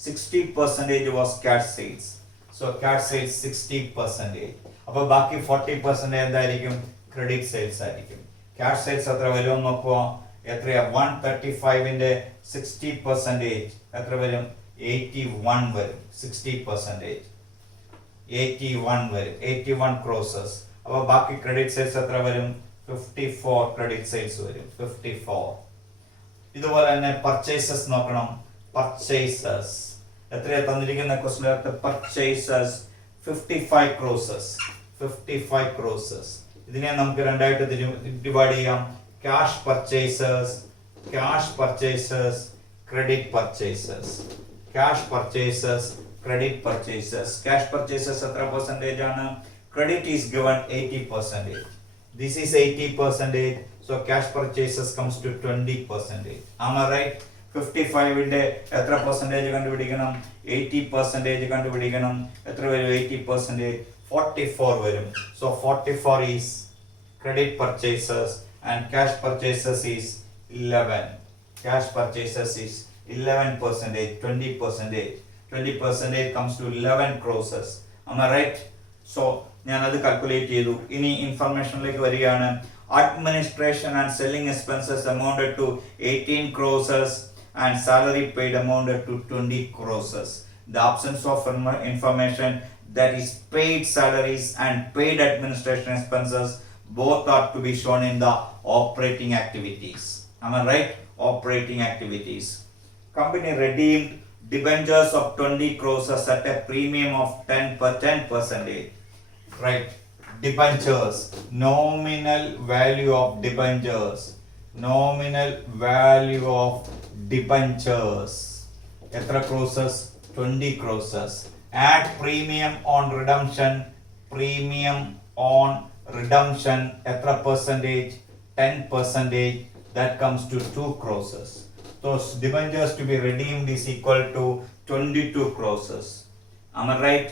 60% was cash sales. So cash sales 60%. അപ്പൊ ബാക്കി 40% എന്തായിരിക്കും? ക്രെഡിറ്റ് സെയിൽസ് ആയിരിക്കും. ക്യാഷ് സെയിൽസ് എത്ര വരും നോക്കുക. എത്രയാ? 135ന്റെ 60% എത്ര വരും? 81 വരും. 60% 81 വരും. 81 crores. അപ്പൊ ബാക്കി ക്രെഡിറ്റ് സെയിൽസ് എത്ര വരും? 54 ക്രെഡിറ്റ് സെയിൽസ് വരും. 54. ഇതുപോലെ തന്നെ പർച്ചേസസ് നോക്കണം. പർച്ചേസസ് എത്രയാ തന്നിരിക്കുന്ന ക്വസ്റ്റ്യൻ? Purchases 55 crores. ഇതിനെ നമുക്ക് രണ്ടായിട്ട് ഡിവൈഡ് ചെയ്യാം. Cash purchases, credit purchases. Cash purchases, credit purchases. Cash purchases എത്ര പെർസെന്റേജ് ആണ്? Credit is given 80%. This is 80%, so cash purchases comes to 20%. Am I right? 55ന്റെ എത്ര പെർസെന്റേജ് കണ്ടുപിടിക്കണം? 80% കണ്ടുപിടിക്കണം. എത്ര വരും? 80%. 44 വരും. So 44 is credit purchases and cash purchases is 11. Cash purchases is 11%. 20% comes to 11 crores. Am I right? So ഞാൻ അത് calculate ചെയ്തു. ഇനി ഇൻഫർമേഷനിലേക്ക് വരികയാണ്. Administration and selling expenses amounted to 18 crores and salary paid amounted to 20 crores. The absence of information, that is paid salaries and paid administration expenses, both are to be shown in the operating activities. Am I right? Operating activities. Company redeemed debentures of 20 crores at a premium of 10%. Right? Debentures, nominal value of debentures. എത്ര crores? 20 crores. Add premium on redemption. എത്ര percentage? 10%. That comes to 2 crores. Those debentures to be redeemed is equal to 22 crores. Am I right?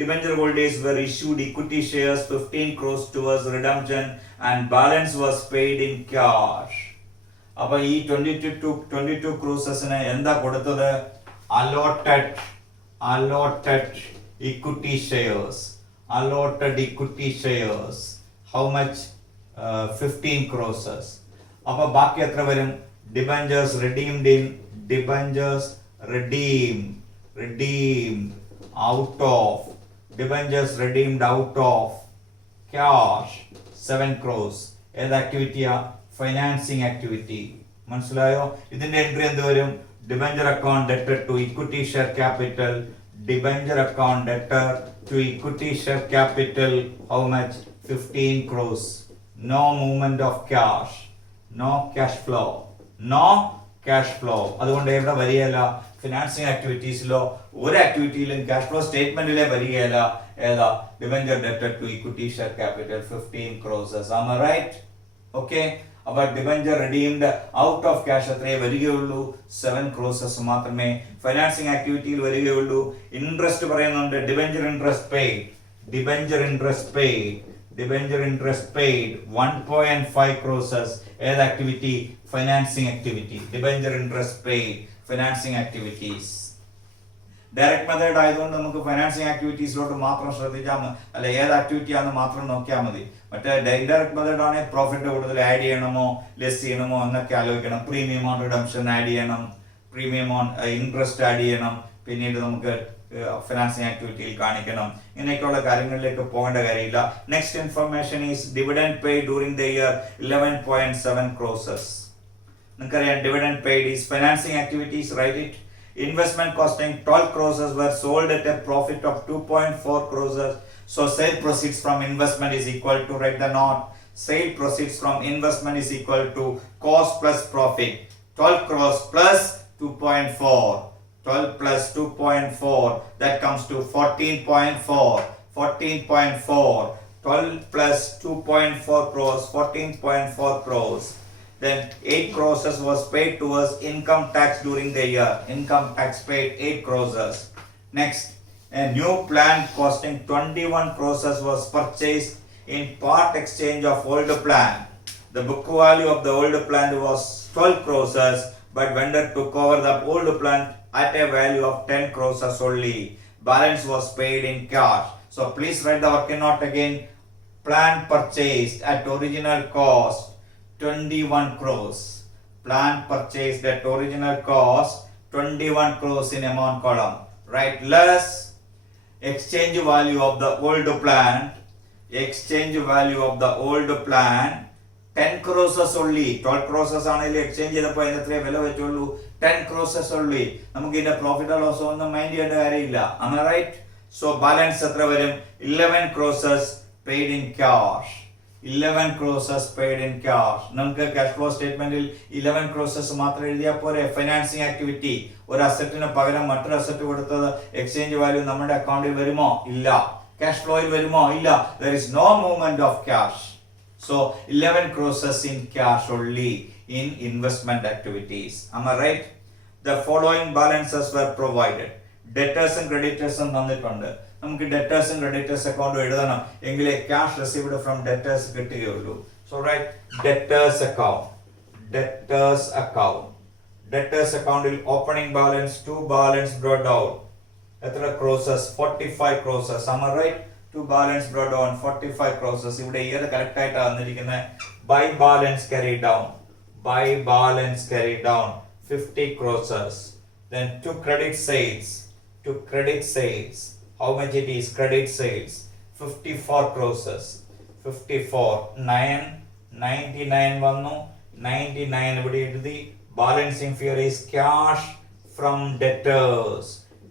Debenture holders were issued equity shares 15 crores towards redemption and balance was paid in cash. അപ്പോൾ ഈ 22 ക്രൂസസിന് എന്താ കൊടുത്തത്? allotted equity shares. How much? 15 crores. അപ്പോൾ ബാക്കി എത്ര വരും? debentures redeemed out of cash 7 crores. ഏത് ആക്ടിവിറ്റിയാ? Financing activity. മനസ്സിലായോ? ഇതിന്റെ എൻട്രി എന്ത് വരും? Debenture account debtor to equity share capital. How much? 15 crores. no movement of cash, no cash flow, no cash flow. അതുകൊണ്ട് എവിടെ വരികയല്ല, ഫിനാൻസിങ് ആക്ടിവിറ്റീസിലോ ഒരു ആക്ടിവിറ്റിയിലും ക്യാഷ് ഫ്ലോ സ്റ്റേറ്റ്മെന്റിലെ വരികയല്ല. ഏതാ? ഡിബെഞ്ചർ ഡെപ്റ്റ് to equity share capital 15 crores. Am I right? Okay. അപ്പോൾ debenture redeemed out of cash എത്രയേ വരികയുള്ളൂ? 7 crores മാത്രമേ ഫൈനാൻസിങ് ആക്ടിവിറ്റിയിൽ വരികയുള്ളൂ. ഇൻട്രസ്റ്റ് പറയുന്നുണ്ട്, debenture interest paid, debenture interest paid, debenture interest paid 1.5 crores. ഏത് ആക്ടിവിറ്റി? Financing activity. Debenture interest paid financing activities. Direct method ആയതുകൊണ്ട് നമുക്ക് ഫൈനാൻസിങ് ആക്ടിവിറ്റീസിലോട്ട് മാത്രം ശ്രദ്ധിച്ചാൽ മതി, അല്ല ഏത് ആക്ടിവിറ്റി ആണെന്ന് മാത്രം നോക്കിയാൽ മതി. മറ്റേ ഡയറക്റ്റ് മെത്തേഡ് ആണെങ്കിൽ പ്രോഫിറ്റ് കൂടുതൽ ആഡ് ചെയ്യണമോ ലെസ് ചെയ്യണമോ എന്നൊക്കെ ആലോചിക്കണം. പ്രീമിയം ഓൺ റിഡംഷൻ ആഡ് ചെയ്യണം, പ്രീമിയം ഓൺ ഇൻട്രസ്റ്റ് ആഡ് ചെയ്യണം, പിന്നീട് നമുക്ക് ഫിനാൻസിങ് ആക്ടിവിറ്റിയിൽ കാണിക്കണം. ഇങ്ങനെയൊക്കെയുള്ള കാര്യങ്ങളിലേക്ക് പോകേണ്ട കാര്യമില്ല. Next information is dividend paid during the year 11.7 crores. നിങ്ങൾക്കറിയാം dividend paid is financing activities, right it. Investment costing 12 crores were sold at a profit of 2.4 crores. So sale proceeds from investment is equal to, write the note, sale proceeds from investment is equal to cost plus profit. 12 crores plus 2.4. 12 plus 2.4, that comes to 14.4. 14.4. 12 plus 2.4 crores, 14.4 crores. Then 8 crores was paid towards income tax during the year. Income tax paid 8 crores. Next, a new plant costing 21 crores was purchased in part exchange of old plant. The book value of the old plant was 12 crores, but vendor took over the old plant at a value of 10 crores only. Balance was paid in cash. So please write the working note again. Plant purchased at original cost 21 crores. Plant purchased at original cost 21 crores in amount column. Right, less exchange value of the old plant. Exchange value of the old plant 10 crores only. 12 crores ആണെങ്കിൽ exchange ചെയ്തപ്പോൾ അതിന് എത്രയേ വില വെച്ചുള്ളൂ? 10 crores only. നമുക്ക് ഇതിന്റെ profit loss ഒന്നും mind ചെയ്യേണ്ട കാര്യമില്ല. Am I right? So balance എത്ര വരും? 11 crores paid in cash. 11 crores paid in cash. നമുക്ക് ക്യാഷ് ഫ്ലോ സ്റ്റേറ്റ്മെന്റിൽ 11 crores മാത്രം എഴുതിയാൽ പോരെ? ഫൈനാൻസിങ് ആക്ടിവിറ്റി, ഒരു അസറ്റിന് പകരം മറ്റൊരു അസറ്റ് കൊടുത്തത് എക്സ്ചേഞ്ച് വാല്യൂ നമ്മുടെ അക്കൗണ്ടിൽ വരുമോ? ഇല്ല. ക്യാഷ് ഫ്ലോയിൽ വരുമോ? ഇല്ല. There is no movement of cash. So 11 crores in cash only in investment activities. Am I right? The following balances were provided. Debtors and creditors തന്നിട്ടുണ്ട്. നമുക്ക് ഡെറ്റേഴ്സും ക്രെഡിറ്റേഴ്സ് അക്കൗണ്ടും എഴുതണം, എങ്കിലേ ക്യാഷ് റിസീവ്ഡ് ഫ്രം ഡെറ്റേഴ്സ് കിട്ടുകയുള്ളൂ. So write debtors account. Debtors account. Debtors അക്കൗണ്ടിൽ opening balance 2 balance brought out. എത്ര crores? 45 crores. Am I right? 2 balance brought down 45 crores. ഇവിടെ ഏത് കറക്റ്റ് ആയിട്ടാണ് വന്നിരിക്കുന്നത്? By balance carry down. By balance carry down 50 crores. Then to credit sales. To credit sales. How much it is? Credit sales 54 crores. 54. 99 വന്നു. 99 ഇവിടെ എഴുതി. Balancing figure is cash from debtors.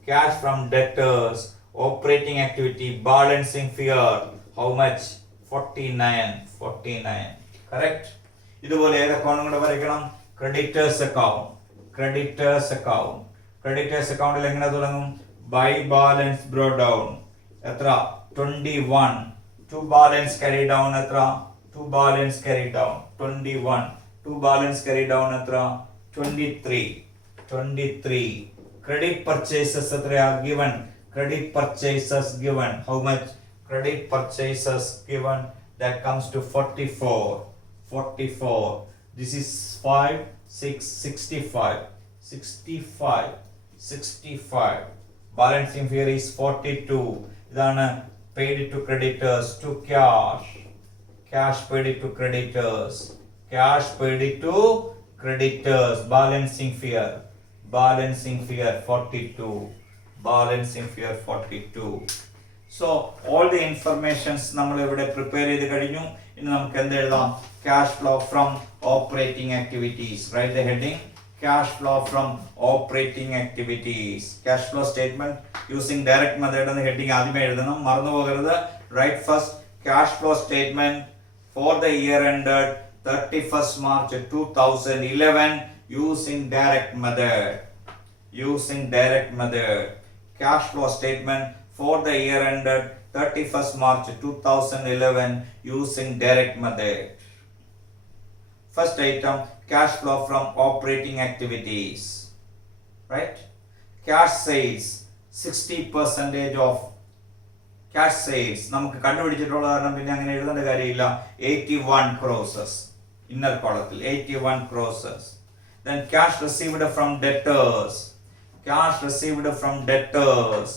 Cash from debtors. Operating activity balancing figure. How much? 49. 49. Correct? ഇതുപോലെ ഏത് അക്കൗണ്ടും കൂടെ വരയ്ക്കണം? Creditors account. Creditors account. Creditors അക്കൗണ്ടിൽ എങ്ങനെ തുടങ്ങും? By balance brought down. എത്ര? 21. 2 balance carry down എത്ര? 2 balance carry down 21. 2 balance carry down എത്ര? 23. 23. Credit purchases എത്രയാ? Given. Credit purchases given. How much? Credit purchases given, that comes to 44. 44. This is 5, 6, 65. 65. 65. Balancing figure is 42. ഇതാണ് paid to creditors to cash. Cash paid to creditors. Cash paid to creditors. Balancing figure. Balancing figure 42. Balancing figure 42. So all the informations നമ്മൾ ഇവിടെ prepare ചെയ്ത് കഴിഞ്ഞു. ഇനി നമുക്ക് എന്ത് എഴുതാം? Cash flow from operating activities. Write the heading. Cash flow from operating activities. Cash flow statement using direct method എന്ന heading ആദ്യമേ എഴുതണം, മറന്നു പോകരുത്. Write first cash flow statement for the year ended 31st March 2011 using direct method. Using direct method. Cash flow statement for the year ended 31st March 2011 using direct method. First item, cash flow from operating activities. Right? Cash sales 60% of cash sales നമുക്ക് കണ്ടുപിടിച്ചിട്ടുള്ള കാരണം പിന്നെ അങ്ങനെ എഴുതേണ്ട കാര്യമില്ല. 81 crores inner column 81 crores. Then cash received from debtors. Cash received from debtors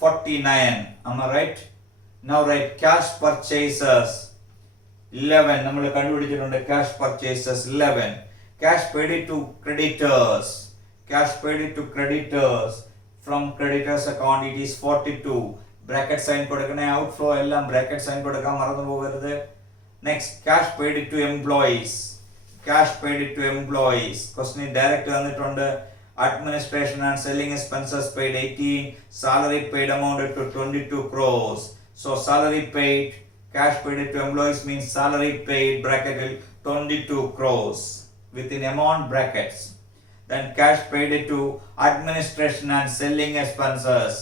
49. Am I right? Now write cash purchases 11. നമ്മൾ കണ്ടുപിടിച്ചിട്ടുണ്ട് cash purchases 11. Cash paid to creditors. Cash paid to creditors from creditors account it is 42. Bracket sign കൊടുക്കണേ. Outflow എല്ലാം bracket sign കൊടുക്കാൻ മറന്നു പോകരുത്. Next, cash paid to employees. Cash paid to employees. Question direct വന്നിട്ടുണ്ട്. Administration and selling expenses paid 18. Salary paid amounted to 22 crores. So salary paid, cash paid to employees means salary paid bracket 22 crores within amount brackets. Then cash paid to administration and selling expenses.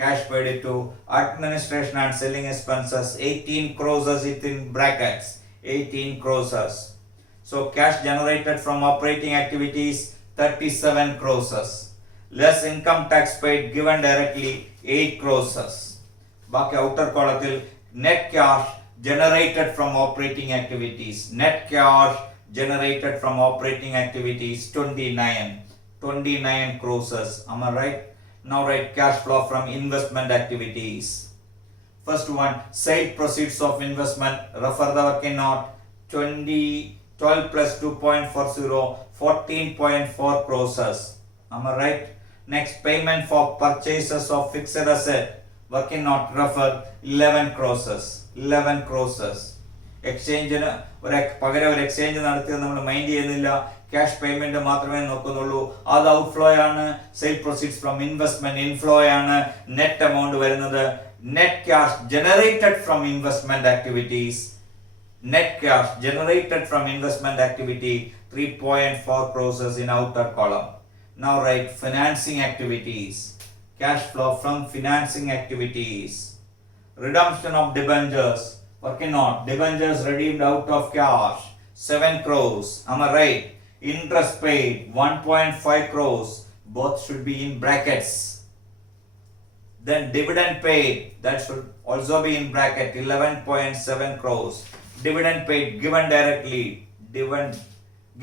Cash paid to administration and selling expenses 18 crores within brackets. 18 crores. So cash generated from operating activities 37 crores. Less income tax paid given directly 8 crores. ബാക്കി outer column net cash generated from operating activities. Net cash generated from operating activities 29 crores. Am I right? Now write cash flow from investment activities. First one, sale proceeds of investment. Refer the working note 12 plus 2.40 14.4 crores. Am I right? Next, payment for purchases of fixed asset. Working note refer 11 crores. 11 crores. എക്സ്ചേഞ്ചിന് പകരം ഒരു exchange നടത്തിയത് നമ്മൾ mind ചെയ്യുന്നില്ല. Cash payment മാത്രമേ നോക്കുന്നുള്ളൂ. അത് outflow ആണ്. Sale proceeds from investment inflow ആണ്. Net amount വരുന്നത് net cash generated from investment activities. Net cash generated from investment activity 3.4 crores in outer column. Now write financing activities. Cash flow from financing activities. Redemption of debentures. Working note, debentures redeemed out of cash 7 crores. Am I right? Interest paid 1.5 crores. Both should be in brackets. Then dividend paid, that should also be in bracket 11.7 crores. Dividend paid given directly.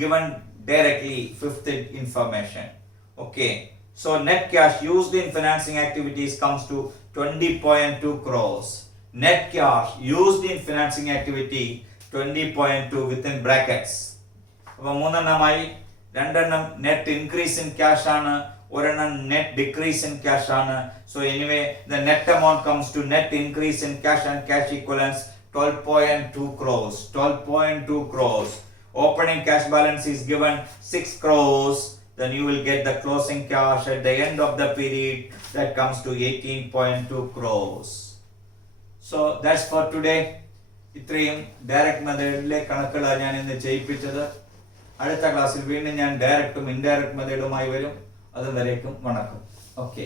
Given directly fifth information. Okay. So net cash used in financing activities comes to 20.2 crores. Net cash used in financing activity 20.2 within brackets. അപ്പോൾ മൂന്നെണ്ണമായി രണ്ടെണ്ണം net increase in cash ആണ്, ഒരെണ്ണം net decrease in cash ആണ്. So anyway the net amount comes to net increase in cash and cash equivalence 12.2 crores. 12.2 crores. Opening cash balance is given 6 crores. Then you will get the closing cash at the end of the period that comes to 18.2 crores. So that's for today. ഇത്രയും direct മെത്തേഡിലെ കണക്കുകളാണ് ഞാൻ ഇന്ന് ചെയ്യിപ്പിച്ചത്. അടുത്ത ക്ലാസ്സിൽ വീണ്ടും ഞാൻ ഡയറക്റ്റും indirect മെത്തേഡുമായി വരും. അതുവരേക്കും വണക്കം. ഓക്കെ.